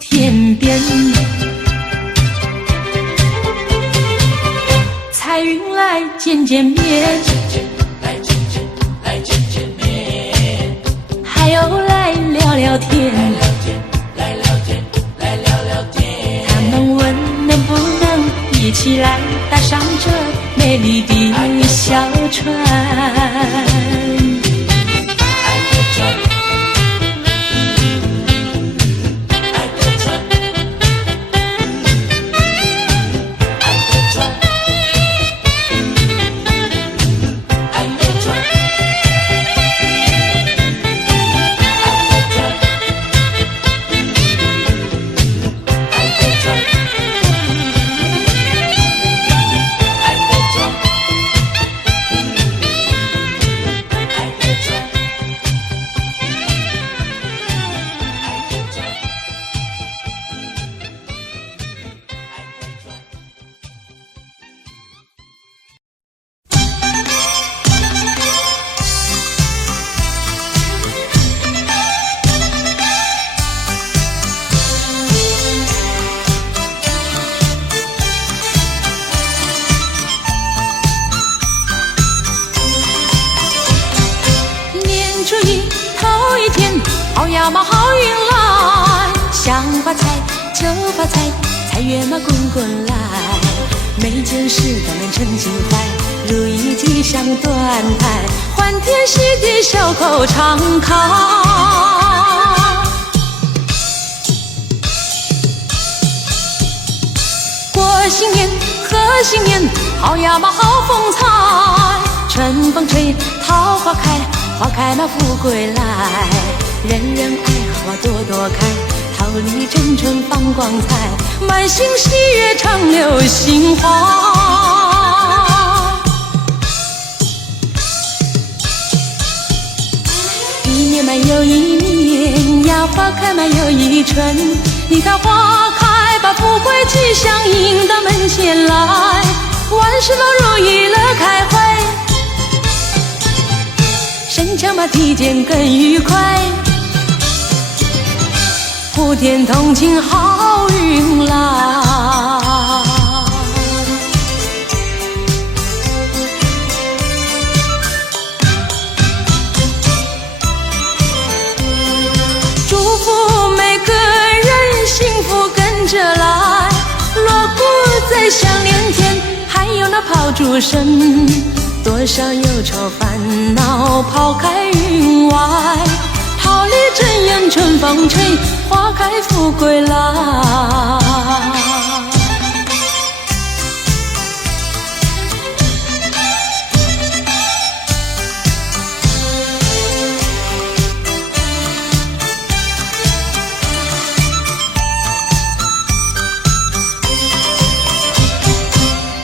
天边。彩云来见见面，还有来聊聊天，他们问能不能一起来搭上这美丽的小船。好呀嘛好运来，想发财就发财，财源嘛滚滚来，每件事都能称心怀，如意吉祥端台，欢天喜地笑口常开。过新年贺新年，好呀嘛好风采，春风吹桃花开，花开嘛富贵来，人人爱花朵朵开，桃李争春放光彩，满心喜悦常流杏花。一年满又一年呀，花开满又一春，你看花开把富贵吉祥迎到门前来，万事都如意乐开怀，身嘛体检更愉快，普天同庆好运来。祝福每个人幸福跟着来，锣鼓在响连天，还有那炮竹声，多少忧愁烦恼抛开云外，桃李争艳春风吹，花开富贵来。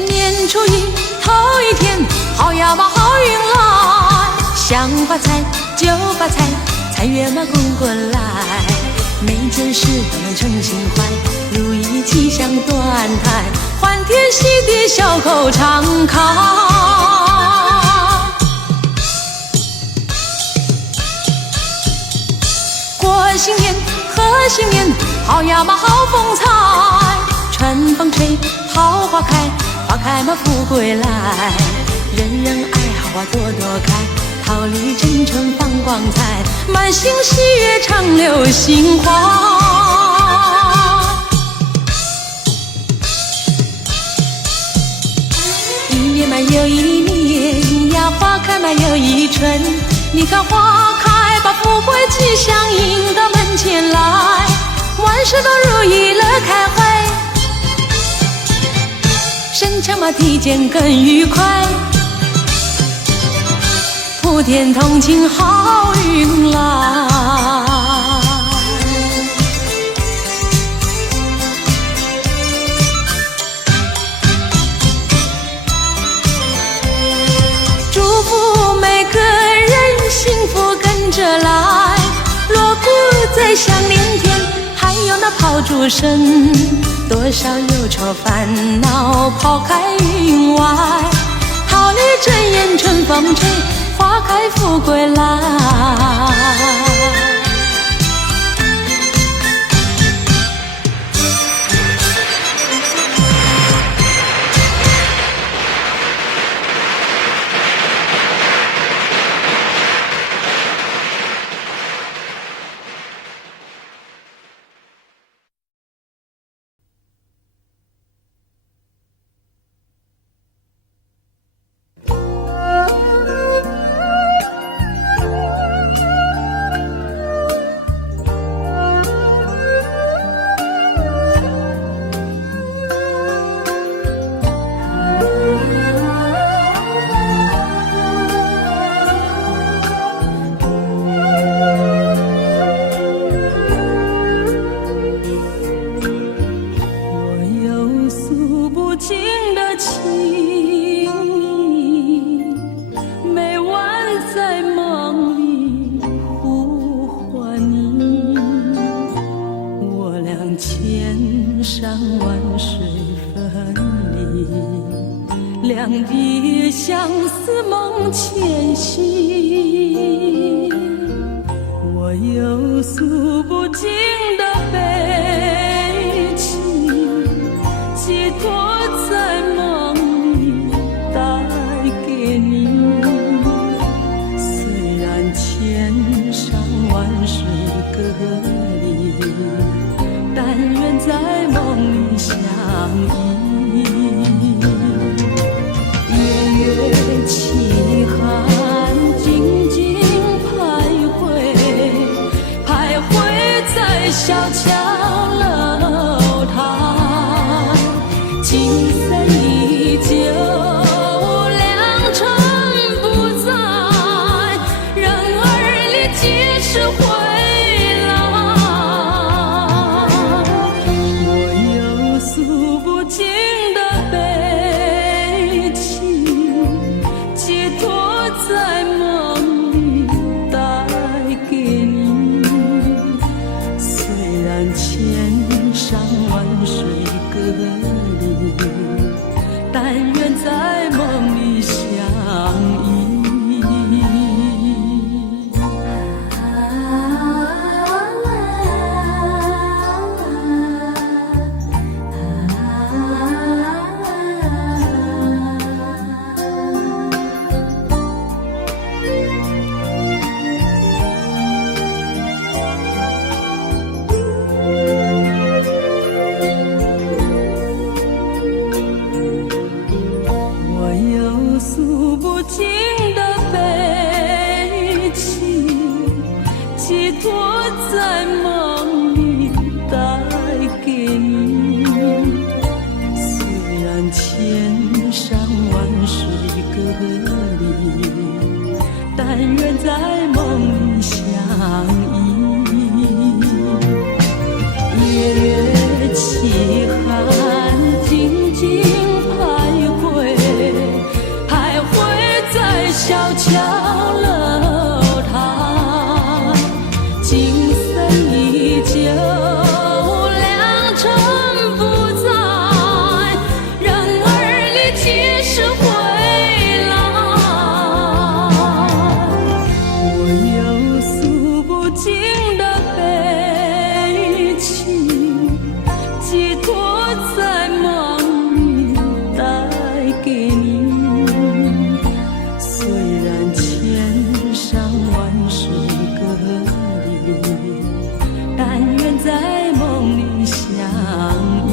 年初一头一天，好呀嘛好运来，想发财就发财，财源嘛滚滚来，每件事都能称心怀，如意吉祥断台，欢天喜地笑口常开。过新年贺新年，好呀嘛好风采，春风吹桃花开，花开嘛富贵来，人人爱好花朵朵开，桃李争春放光彩，满心喜悦常流杏花。一年嘛又一年呀，花开嘛又一春，你看花开把富贵吉祥迎到门前来，万事都如意乐开怀，身强嘛体检更愉快，普天同庆好运来。祝福每个人幸福跟着来，锣鼓在响连天，还有那炮竹声，多少忧愁烦恼抛开云外，桃李争艳春风吹，花开富贵来。两地相思梦牵系，我有诉不尽的悲情，寄托在梦里带给你。虽然千山万水隔离，但愿在梦里相依。月凄寒，静静徘徊，徘徊在小桥楼台，景色依旧，良辰不尽的悲情，寄托在梦里带给你。虽然千山万水隔离，但愿在梦里相依。夜月凄寒，静静徘徊，徘徊在小桥楼台，景色依旧，良辰不在，人儿你几时回来？我有诉不尽的悲情，寄托在梦里带给你。虽然千山万水隔离，但愿在梦里相依。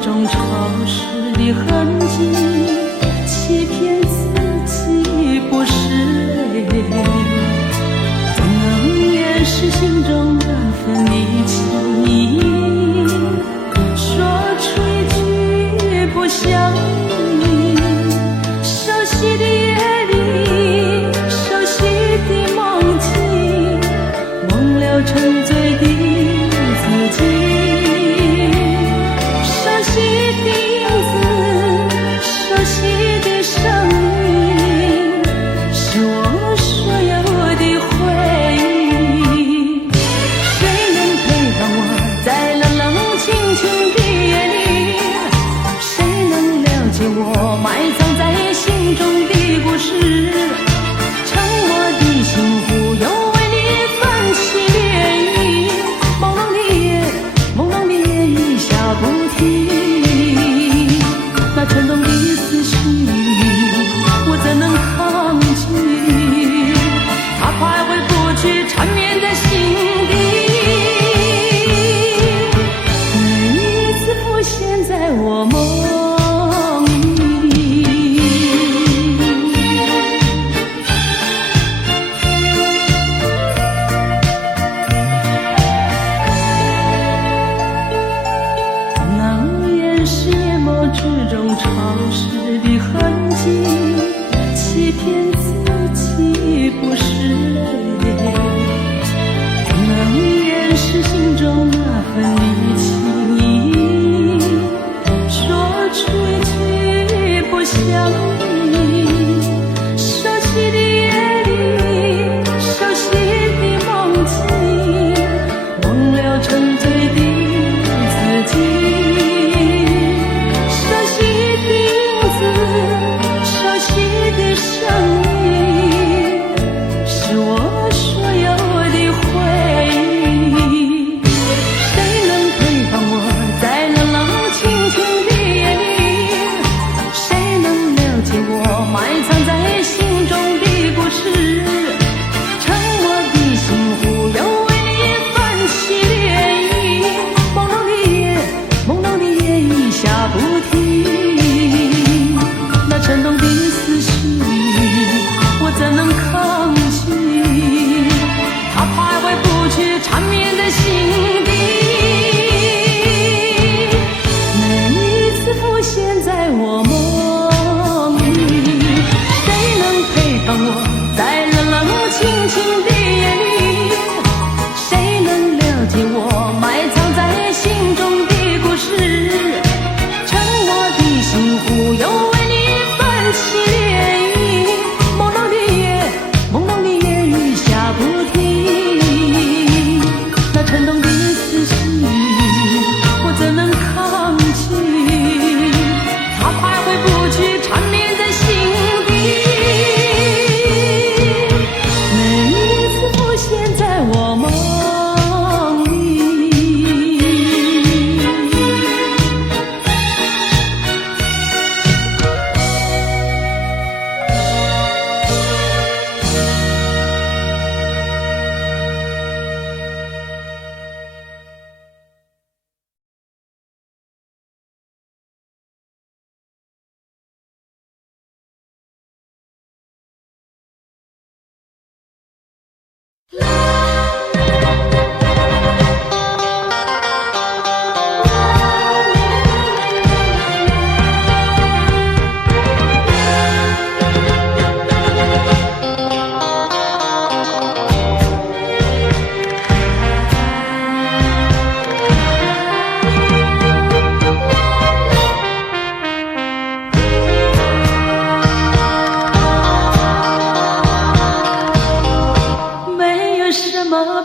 中潮湿的痕迹，欺骗自己不是泪，怎能掩饰心中那份离情？说出一句不想你，熟悉的夜里，熟悉的梦境，忘了沉醉的自己。熟悉的影子，熟悉的声音，是我所有的回忆。谁能陪伴我在冷冷清清的夜里？谁能了解我埋藏在心中的故事？沉默的幸福又为你泛起涟漪，朦胧的夜，朦胧的夜已下不停。那沉重的思绪，我怎能抗拒？它徘徊不去，缠绵在心底，每一次浮现在我梦里。能掩饰夜幕之中潮湿的痕迹，欺骗自己不是泪，怎能掩饰心中那份离情？说出一句不想你，熟悉的夜里，熟悉的梦境，忘了沉醉的自己。熟悉的声音，是我所有的回忆。谁能陪伴我在冷冷清清的夜里？谁能了解我埋藏在心中的故事？沉默的幸福又为你泛起涟漪，朦胧的夜，朦胧的夜已下不停。那沉重的思绪，我怎能抗拒？它徘徊不去，缠绵在心底，每一次浮现在我梦里。谁能陪伴我在冷冷清清的夜里？谁能了解我埋藏在心中的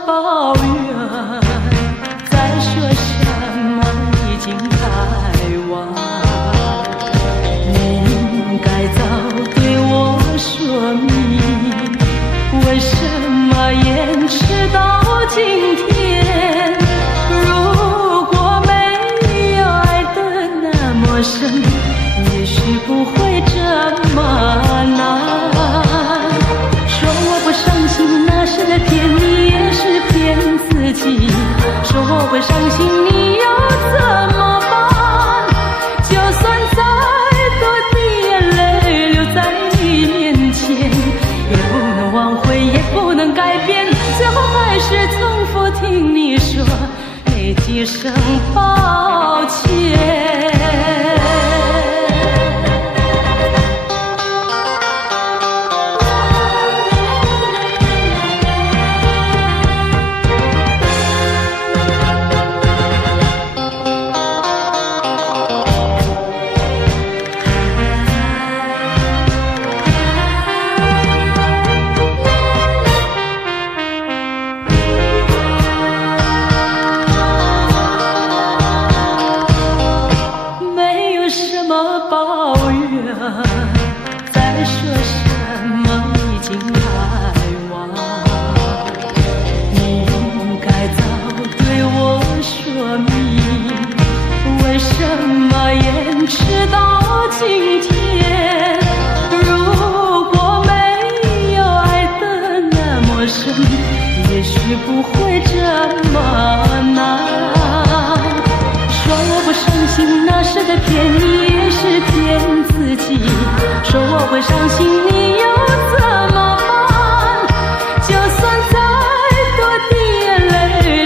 抱怨，再说什么已经太晚。你应该早对我说明，为什么延迟到今天？如果没有爱得那么深，也许不会这么难。说我不伤心，那是骗你，也是骗自己。说我会伤心，你又怎么办？就算再多的眼泪流在你面前，也不能挽回，也不能改变，最后还是重复听你说那几声抱歉。抱怨，再说什么已经太晚。你应该早对我说明，为什么延迟到今天？如果没有爱得那么深，也许不会这么难。说我不伤心，那是在骗你，也是骗自己。说我会伤心，你又怎么办？就算再多的眼泪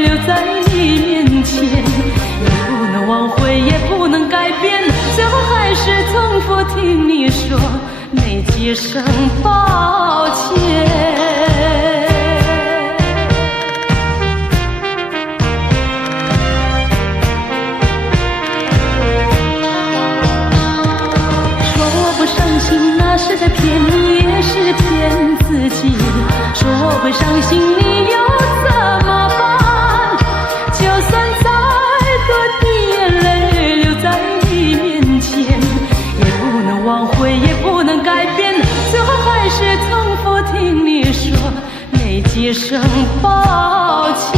流在你面前，也不能挽回，也不能改变，最后还是重复听你说那几声抱歉。是在骗你，也是骗自己。说我会伤心，你又怎么办？就算再多的眼泪流在你面前，也不能挽回，也不能改变，最后还是重复听你说那几声抱歉。